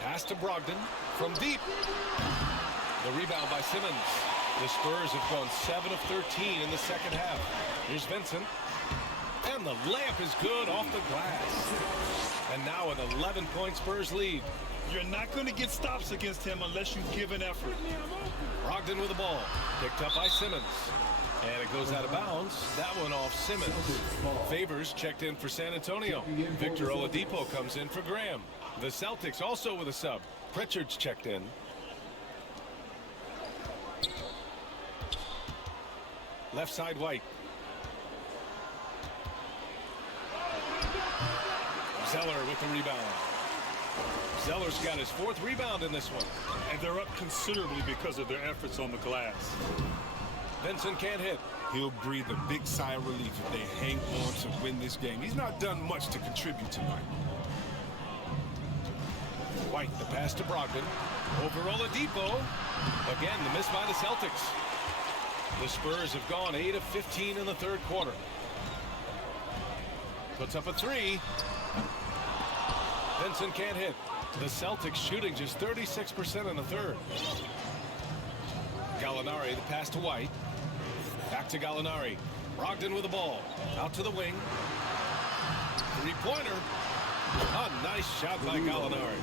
Pass to Brogdon from deep. The rebound by Simmons. The Spurs have gone 7 of 13 in the second half. Here's Vincent. And the layup is good off the glass. And now an 11-point Spurs lead. You're not going to get stops against him unless you give an effort. Brogdon with the ball. Picked up by Simmons. And it goes out of bounds. That one off Simmons. Favors checked in for San Antonio. Victor Oladipo comes in for Graham. The Celtics also with a sub. Pritchard's checked in. Left side White. Zeller with the rebound. Zeller's got his 4th rebound in this one. And they're up considerably because of their efforts on the glass. Vincent can't hit. He'll breathe a big sigh of relief if they hang on to win this game. He's not done much to contribute tonight. White, the pass to Brogdon. Over Oladipo. Again, the miss by the Celtics. The Spurs have gone 8 of 15 in the 3rd quarter. Puts up a 3. Vincent can't hit. The Celtics shooting just 36% in the 3rd. Gallinari, the pass to White. Back to Gallinari. Brogdon with the ball. Out to the wing. 3-pointer. A nice shot by Gallinari.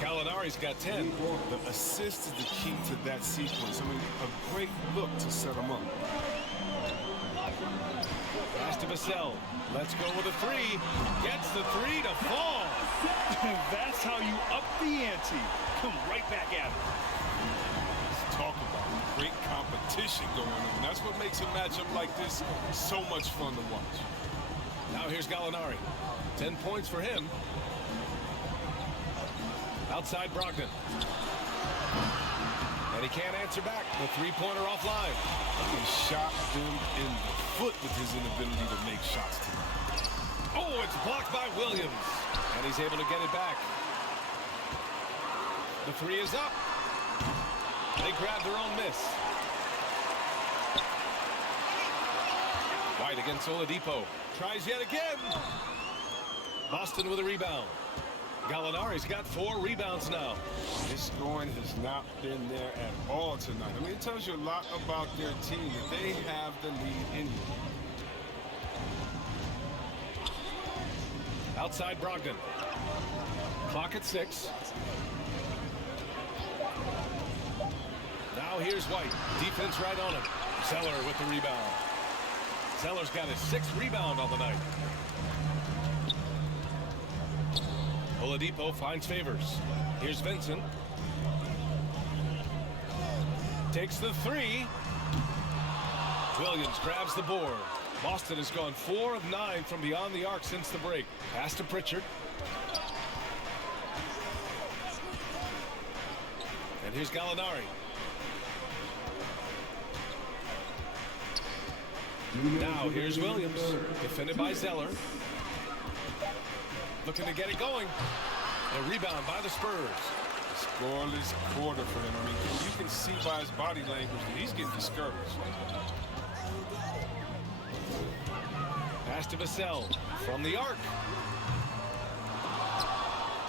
Gallinari's got 10. The assist is the key to that sequence. I mean, a great look to set him up. Pass to Vassell. Let's go with a 3. Gets the 3 to fall. That's how you up the ante. Come right back at it. Let's talk about great competition going on. That's what makes a matchup like this so much fun to watch. Now here's Gallinari. 10 points for him. Outside Brogdon. And he can't answer back. The 3-pointer offline. He shot them in the foot with his inability to make shots tonight. Oh, it's blocked by Williams. And he's able to get it back. The 3 is up. They grab their own miss. White against Oladipo. Tries yet again. Boston with a rebound. Gallinari's got 4 rebounds now. His scoring has not been there at all tonight. I mean, it tells you a lot about their team that they have the lead in here. Outside Brogdon. Clock at 6. Now here's White. Defense right on him. Zeller with the rebound. Zeller's got his 6th rebound on the night. Oladipo finds Favors. Here's Vincent. Takes the 3. Williams grabs the board. Boston has gone 4 of 9 from beyond the arc since the break. Pass to Pritchard. And here's Gallinari. Now here's Williams. Defended by Zeller. Looking to get it going. A rebound by the Spurs. Scoreless quarter for him. I mean, you can see by his body language that he's getting discouraged. Pass to Vassell from the arc.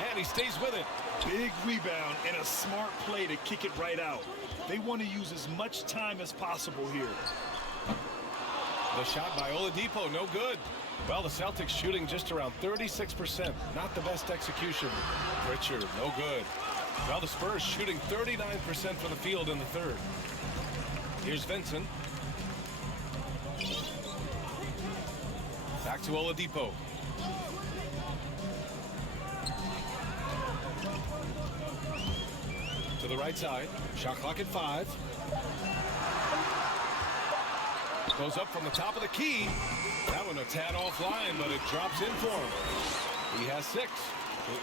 And he stays with it. Big rebound and a smart play to kick it right out. They want to use as much time as possible here. The shot by Oladipo, no good. Well, the Celtics shooting just around 36%. Not the best execution. Pritchard, no good. Well, the Spurs shooting 39% from the field in the 3rd. Here's Vincent. Back to Oladipo. To the right side. Shot clock at 5. Goes up from the top of the key. That one a tad offline, but it drops in for him. He has 6.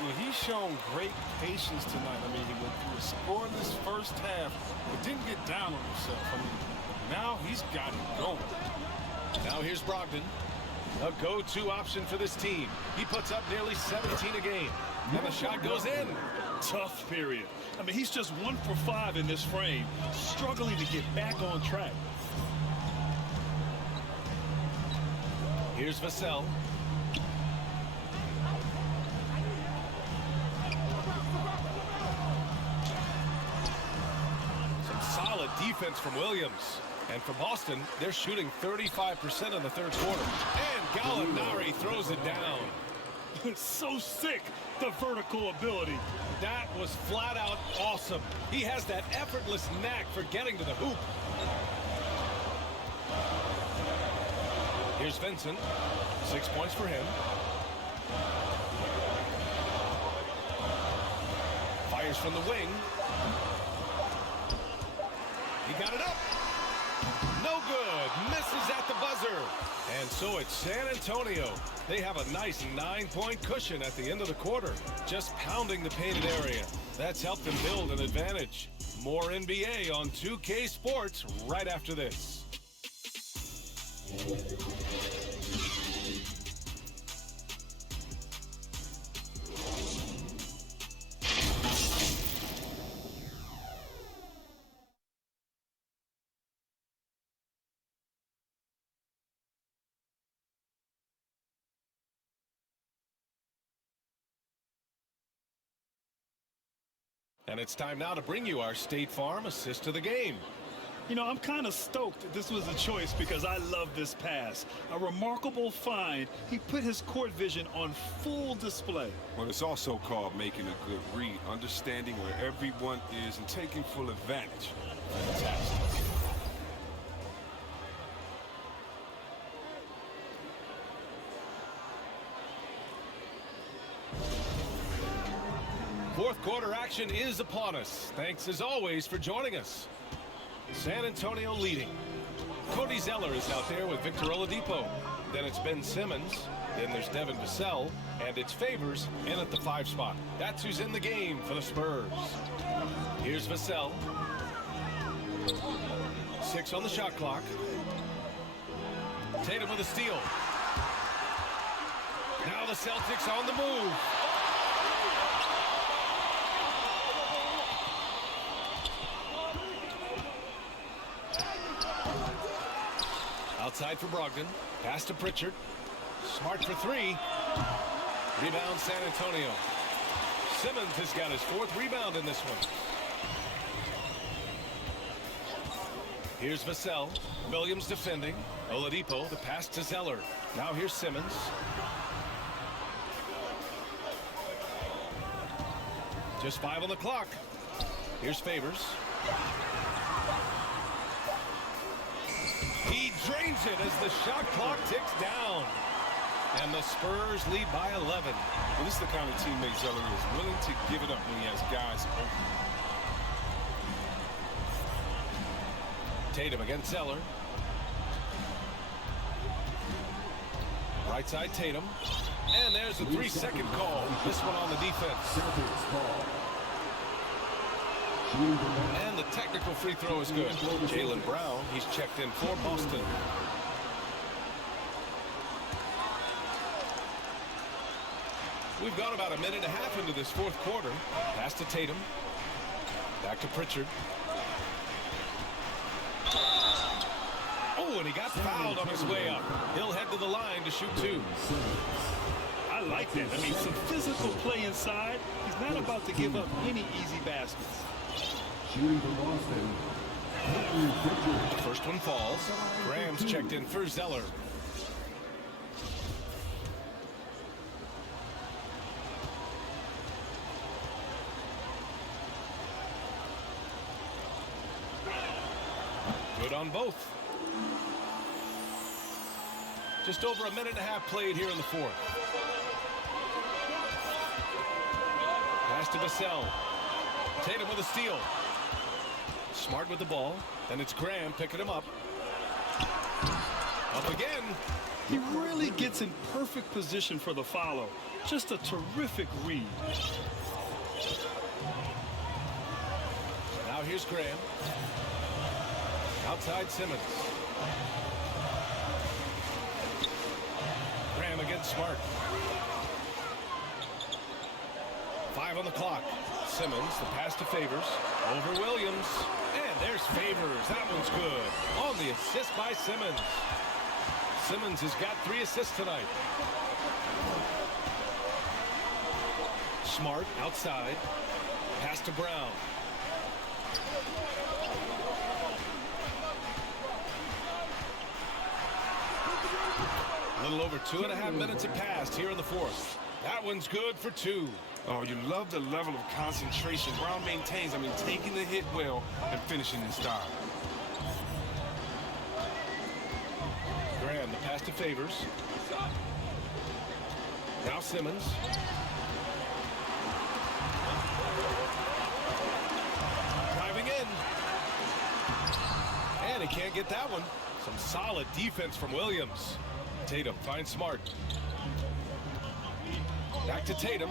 Well, he's shown great patience tonight. I mean, he went through a scoreless first half, but didn't get down on himself. I mean, now he's got it going. Now here's Brogdon. A go-to option for this team. He puts up nearly 17 a game. And the shot goes in. Tough period. I mean, he's just 1 for 5 in this frame, struggling to get back on track. Here's Vassell. Some solid defense from Williams. And for Boston, they're shooting 35% in the 3rd quarter. And Gallinari throws it down. So sick, the vertical ability. That was flat out awesome. He has that effortless knack for getting to the hoop. Here's Vincent. 6 points for him. Fires from the wing. He got it up. No good. Misses at the buzzer. And so it's San Antonio. They have a nice 9-point cushion at the end of the quarter. Just pounding the painted area. That's helped them build an advantage. More NBA on 2K Sports right after this. And it's time now to bring you our State Farm assist of the game. You know, I'm kind of stoked that this was a choice because I love this pass. A remarkable find. He put his court vision on full display. Well, it's also called making a good read, understanding where everyone is and taking full advantage. Fantastic. Fourth quarter action is upon us. Thanks as always for joining us. San Antonio leading. Cody Zeller is out there with Victor Oladipo. Then it's Ben Simmons. Then there's Devin Vassell. And it's Favors in at the 5 spot. That's who's in the game for the Spurs. Here's Vassell. 6 on the shot clock. Tatum with a steal. Now the Celtics on the move. Outside for Brogdon. Pass to Pritchard. Smart for 3. Rebound San Antonio. Simmons has got his 4th rebound in this one. Here's Vassell. Williams defending. Oladipo, the pass to Zeller. Now here's Simmons. Just 5 on the clock. Here's Favors. He drains it as the shot clock ticks down. And the Spurs lead by 11. Well, this is the kind of teammate Zeller is, willing to give it up when he has guys open. Tatum against Zeller. Right side Tatum. And there's a 3-second call. This one on the defense. And the technical free throw is good. Jaylen Brown, he's checked in for Boston. We've gone about a minute and a half into this fourth quarter. Pass to Tatum. Back to Pritchard. Oh, and he got fouled on his way up. He'll head to the line to shoot 2. I like that. I mean, some physical play inside. He's not about to give up any easy baskets. Shooting for Boston. The first one falls. Graham's checked in for Zeller. Good on both. Just over a minute and a half played here in the fourth. Pass to Vassell. Tatum with a steal. Smart with the ball. Then it's Graham picking him up. Up again. He really gets in perfect position for the follow. Just a terrific read. Now here's Graham. Outside Simmons. Graham against Smart. 5 on the clock. Simmons, the pass to Favors. Over Williams. And there's Favors. That one's good. On the assist by Simmons. Simmons has got 3 assists tonight. Smart outside. Pass to Brown. A little over 2.5 minutes have passed here in the fourth. That one's good for 2. Oh, you love the level of concentration Brown maintains. I mean, taking the hit well and finishing in style. pass to Favors. Now Simmons. Driving in. And he can't get that one. Some solid defense from Williams. Tatum finds Smart. Back to Tatum.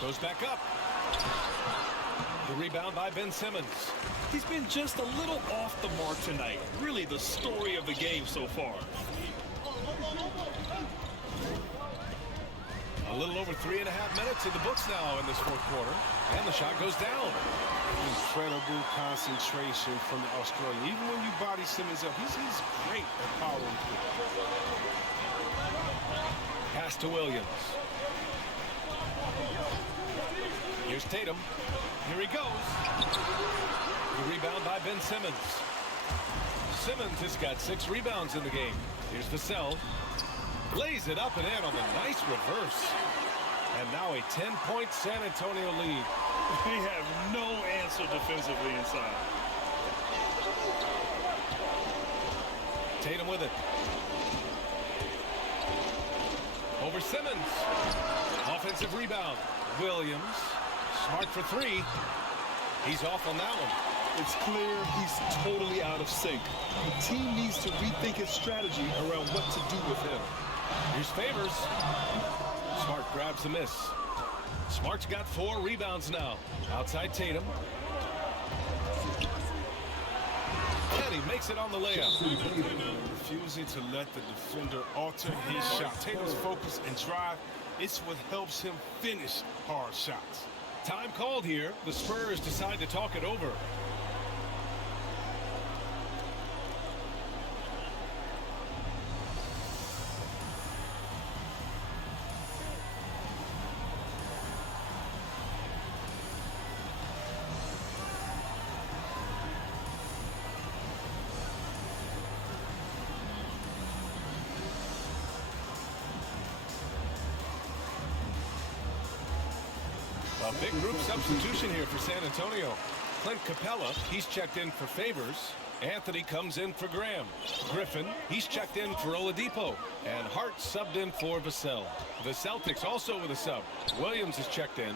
Goes back up. The rebound by Ben Simmons. He's been just a little off the mark tonight. Really the story of the game so far. A little over 3.5 minutes in the books now in this fourth quarter. And the shot goes down. Incredible concentration from the Australian. Even when you body Simmons up, he's great at powering through. Pass to Williams. Here's Tatum. Here he goes. The rebound by Ben Simmons. Simmons has got 6 rebounds in the game. Here's Vassell. Lays it up and in on the nice reverse. And now a 10-point San Antonio lead. They have no answer defensively inside. Tatum with it. Over Simmons. Offensive rebound. Williams. Smart for 3. He's off on that one. It's clear he's totally out of sync. The team needs to rethink its strategy around what to do with him. Here's Favors. Smart grabs the miss. Smart's got 4 rebounds now. Outside Tatum. And he makes it on the layup. Refusing to let the defender alter his shot. Tatum's focus and drive, it's what helps him finish hard shots. Time called here. The Spurs decide to talk it over. A big group substitution here for San Antonio. Clint Capella, he's checked in for Favors. Anthony comes in for Graham. Griffin, he's checked in for Oladipo. And Hart subbed in for Vassell. The Celtics also with a sub. Williams is checked in.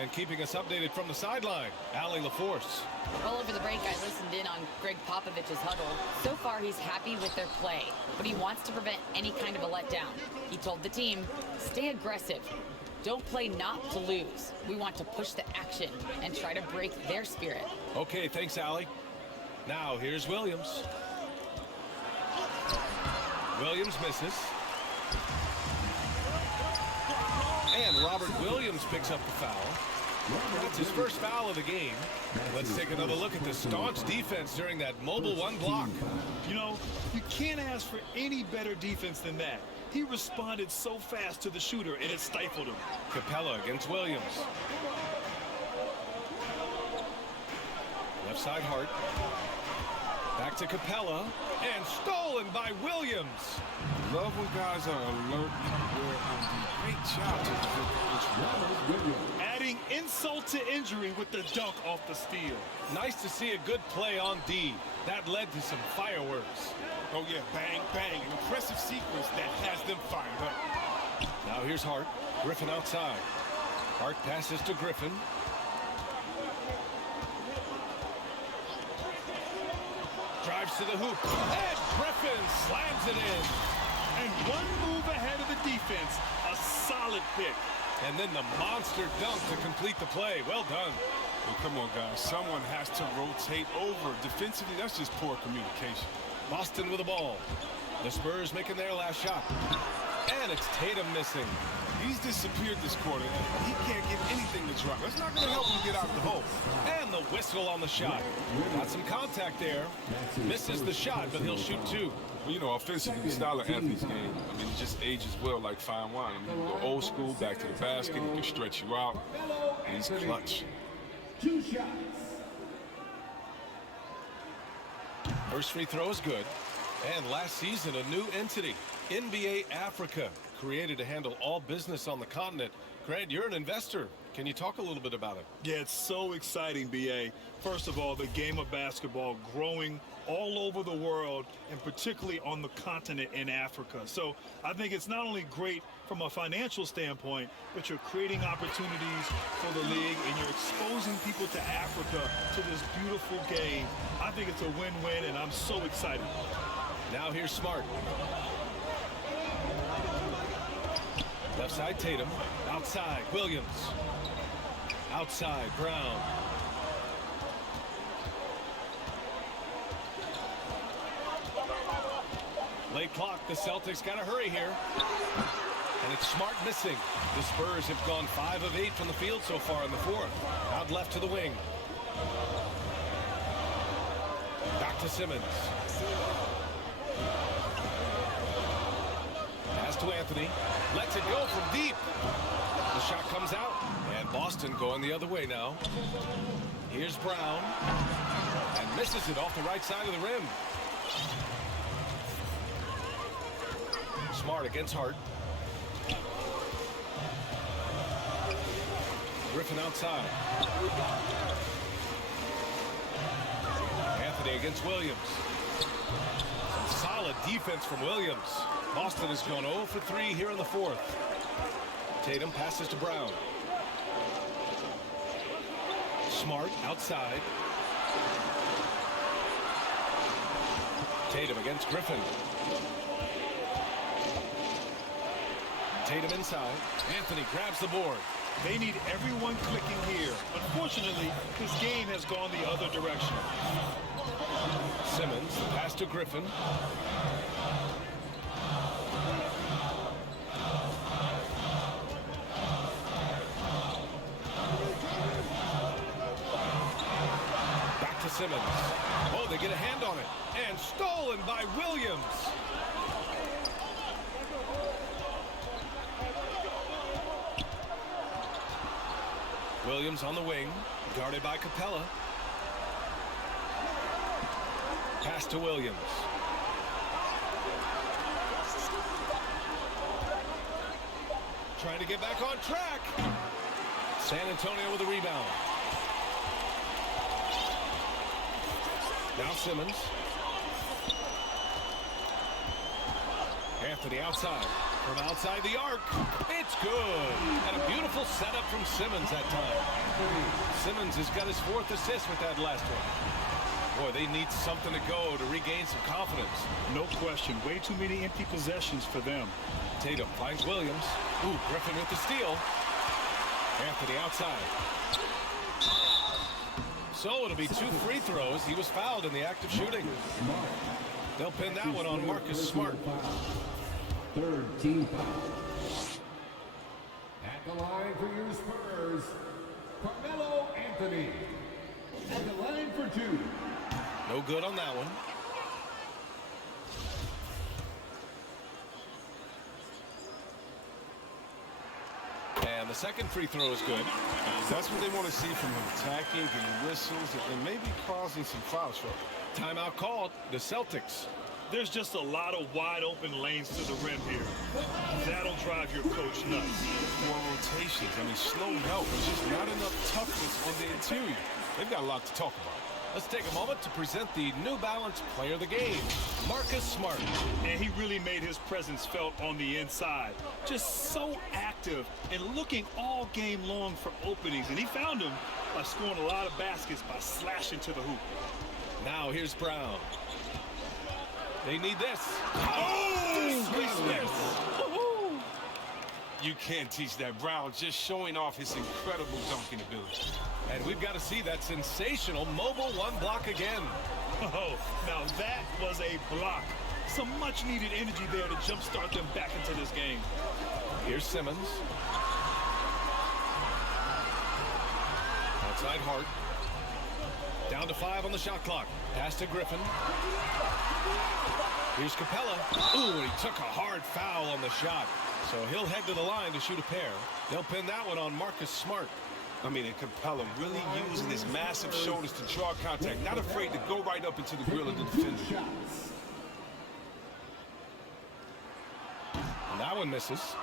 And keeping us updated from the sideline, Allie LaForce. Well, over the break, I listened in on Greg Popovich's huddle. So far, he's happy with their play, but he wants to prevent any kind of a letdown. He told the team, stay aggressive. Don't play not to lose. We want to push the action and try to break their spirit. Okay, thanks, Allie. Now, here's Williams. Williams misses. And Robert Williams picks up the foul. That's his first foul of the game. Let's take another look at the staunch defense during that mobile 1 block. You know, you can't ask for any better defense than that. He responded so fast to the shooter, and it stifled him. Capella against Williams. Left side Hart. Back to Capella. And stolen by Williams. Love when guys are alert and aware of the great job to defend the injury. Adding insult to injury with the dunk off the steal. Nice to see a good play on D. That led to some fireworks. Oh, yeah, bang, bang. An impressive sequence that has them fired up. Now here's Hart. Griffin outside. Hart passes to Griffin. Drives to the hoop. And Griffin slams it in. And one move ahead of the defense. A solid pick. And then the monster dunk to complete the play. Well done. Well, come on, guys. Someone has to rotate over. Defensively, that's just poor communication. Boston with the ball. The Spurs making their last shot. And it's Tatum missing. He's disappeared this quarter. He can't get anything to drop. That's not going to help him get out of the hole. And the whistle on the shot. Got some contact there. Misses the shot, but he'll shoot 2. Well, you know, offensively, the style of Anthony's game, I mean, it just ages well like fine wine. I mean, you go old school, back to the basket, he can stretch you out, and he's clutch. 2 shots. First free throw is good. And last season, a new entity, NBA Africa. created to handle all business on the continent. Grant, you're an investor. Can you talk a little bit about it? Yeah, it's so exciting, B.A. First of all, the game of basketball growing all over the world, and particularly on the continent in Africa. So I think it's not only great from a financial standpoint, but you're creating opportunities for the league, and you're exposing people to Africa, to this beautiful game. I think it's a win-win, and I'm so excited. Now here's Smart. Left side, Tatum. Outside, Williams. Outside, Brown. Late clock, the Celtics got to hurry here. And it's Smart missing. The Spurs have gone 5 of 8 from the field so far in the fourth. Out left to the wing. Back to Simmons. Pass to Anthony. Lets it go from deep. The shot comes out. And Boston going the other way now. Here's Brown. And misses it off the right side of the rim. Smart against Hart. Griffin outside. Anthony against Williams. Some solid defense from Williams. Boston has gone 0 for 3 here in the fourth. Tatum passes to Brown. Smart outside. Tatum against Griffin. Tatum inside. Anthony grabs the board. They need everyone clicking here. Unfortunately, this game has gone the other direction. Simmons, the pass to Griffin. Back to Simmons. Oh, they get a hand on it. And stolen by Williams. Williams on the wing, guarded by Capella. Pass to Williams. Trying to get back on track. San Antonio with a rebound. Now Simmons. Anthony outside. From outside the arc. It's good. And a beautiful setup from Simmons that time. Simmons has got his 4th assist with that last one. Boy, they need something to go to regain some confidence. No question. Way too many empty possessions for them. Tatum finds Williams. Ooh, Griffin with the steal. Anthony outside. So it'll be 2 free throws. He was fouled in the act of shooting. They'll pin that one on Marcus Smart. 3rd team foul. At the line for your Spurs, Carmelo Anthony. At the line for 2. No good on that one. And the second free throw is good. That's what they want to see from him. Attacking, getting whistles, and maybe causing some foul trouble. Timeout called. The Celtics. There's just a lot of wide open lanes to the rim here. That'll drive your coach nuts. More rotations. I mean, slow help. There's just not enough toughness on the interior. They've got a lot to talk about. Let's take a moment to present the New Balance player of the game, Marcus Smart. And he really made his presence felt on the inside. Just so active and looking all game long for openings. And he found them by scoring a lot of baskets by slashing to the hoop. Now here's Brown. They need this. Oh! You can't teach that. Brown just showing off his incredible dunking ability. And we've got to see that sensational mobile 1 block again. Oh, now that was a block. Some much needed energy there to jumpstart them back into this game. Here's Simmons. Outside Hart. Down to 5 on the shot clock. Pass to Griffin. Here's Capella. Ooh, he took a hard foul on the shot. So he'll head to the line to shoot a pair. They'll pin that one on Marcus Smart. I mean, and Capella really using his massive shoulders to draw contact. Not afraid to go right up into the grill of the defender. Now That one misses.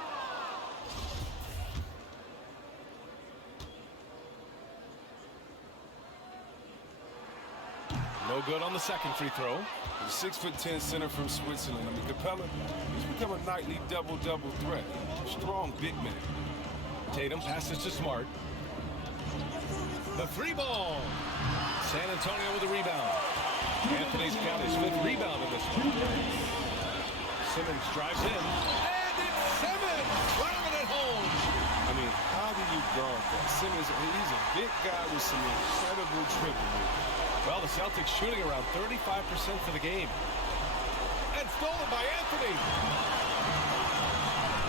No good on the second free throw. The 6'10" center from Switzerland. I mean, Capella, he's become a nightly double-double threat. Strong big man. Tatum passes to Smart. The three ball. San Antonio with the rebound. Anthony's got his 5th rebound in this one. Simmons drives in. And it's Simmons! Driving it home! I mean, how do you guard that? Simmons, he's a big guy with some incredible dribbling. Well, the Celtics shooting around 35% for the game. And stolen by Anthony.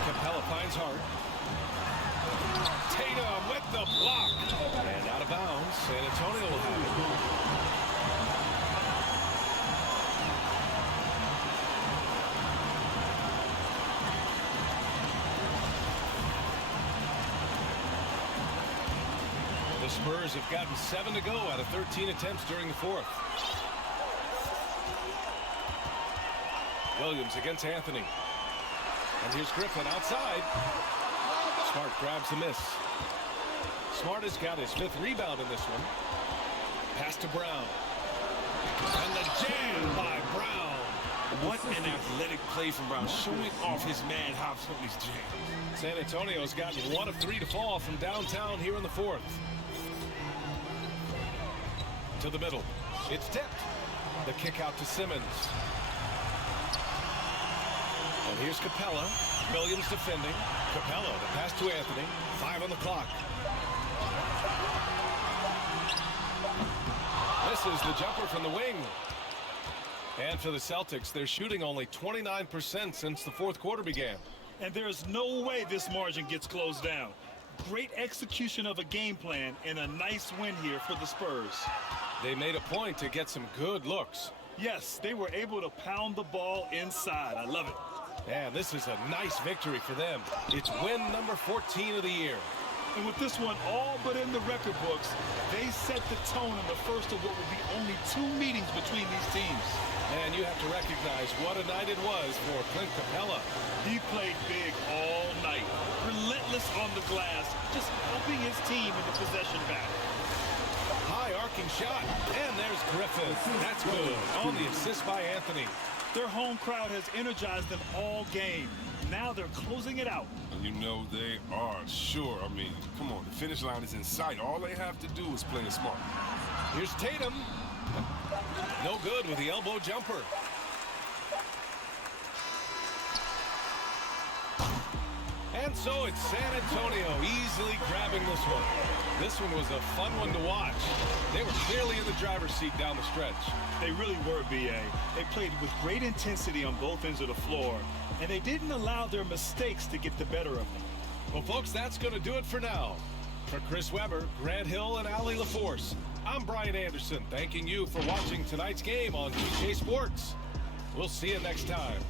Capella finds Hart. Tatum with the block. And out of bounds. San Antonio will have it. The Spurs have gotten 7 to go out of 13 attempts during the 4th. Williams against Anthony. And here's Griffin outside. Smart grabs the miss. Smart has got his 5th rebound in this one. Pass to Brown. And the jam by Brown. What an athletic play from Brown, showing off his man hops on his jam. San Antonio's gotten 1 of 3 to fall from downtown here in the 4th. To the middle. It's tipped. The kick out to Simmons. And here's Capella. Williams defending. Capella, the pass to Anthony. 5 on the clock. Misses the jumper from the wing. And for the Celtics, they're shooting only 29% since the 4th quarter began. And there's no way this margin gets closed down. Great execution of a game plan and a nice win here for the Spurs. They made a point to get some good looks. Yes, they were able to pound the ball inside. I love it. And this is a nice victory for them. It's win number 14 of the year. And with this one all but in the record books, they set the tone in the first of what will be only 2 meetings between these teams. And you have to recognize what a night it was for Clint Capella. He played big all night, relentless on the glass, just helping his team in the possession battle. High arcing shot, and there's Griffin. That's good on the assist by Anthony. Their home crowd has energized them all game. Now they're closing it out. And you know they are, sure. I mean, come on, the finish line is in sight. All they have to do is play it smart. Here's Tatum. No good with the elbow jumper. And so it's San Antonio easily grabbing this one. This one was a fun one to watch. They were clearly in the driver's seat down the stretch. They really were, B.A. They played with great intensity on both ends of the floor, and they didn't allow their mistakes to get the better of them. Well, folks, that's going to do it for now. For Chris Webber, Grant Hill, and Ali LaForce, I'm Brian Anderson, thanking you for watching tonight's game on GK Sports. We'll see you next time.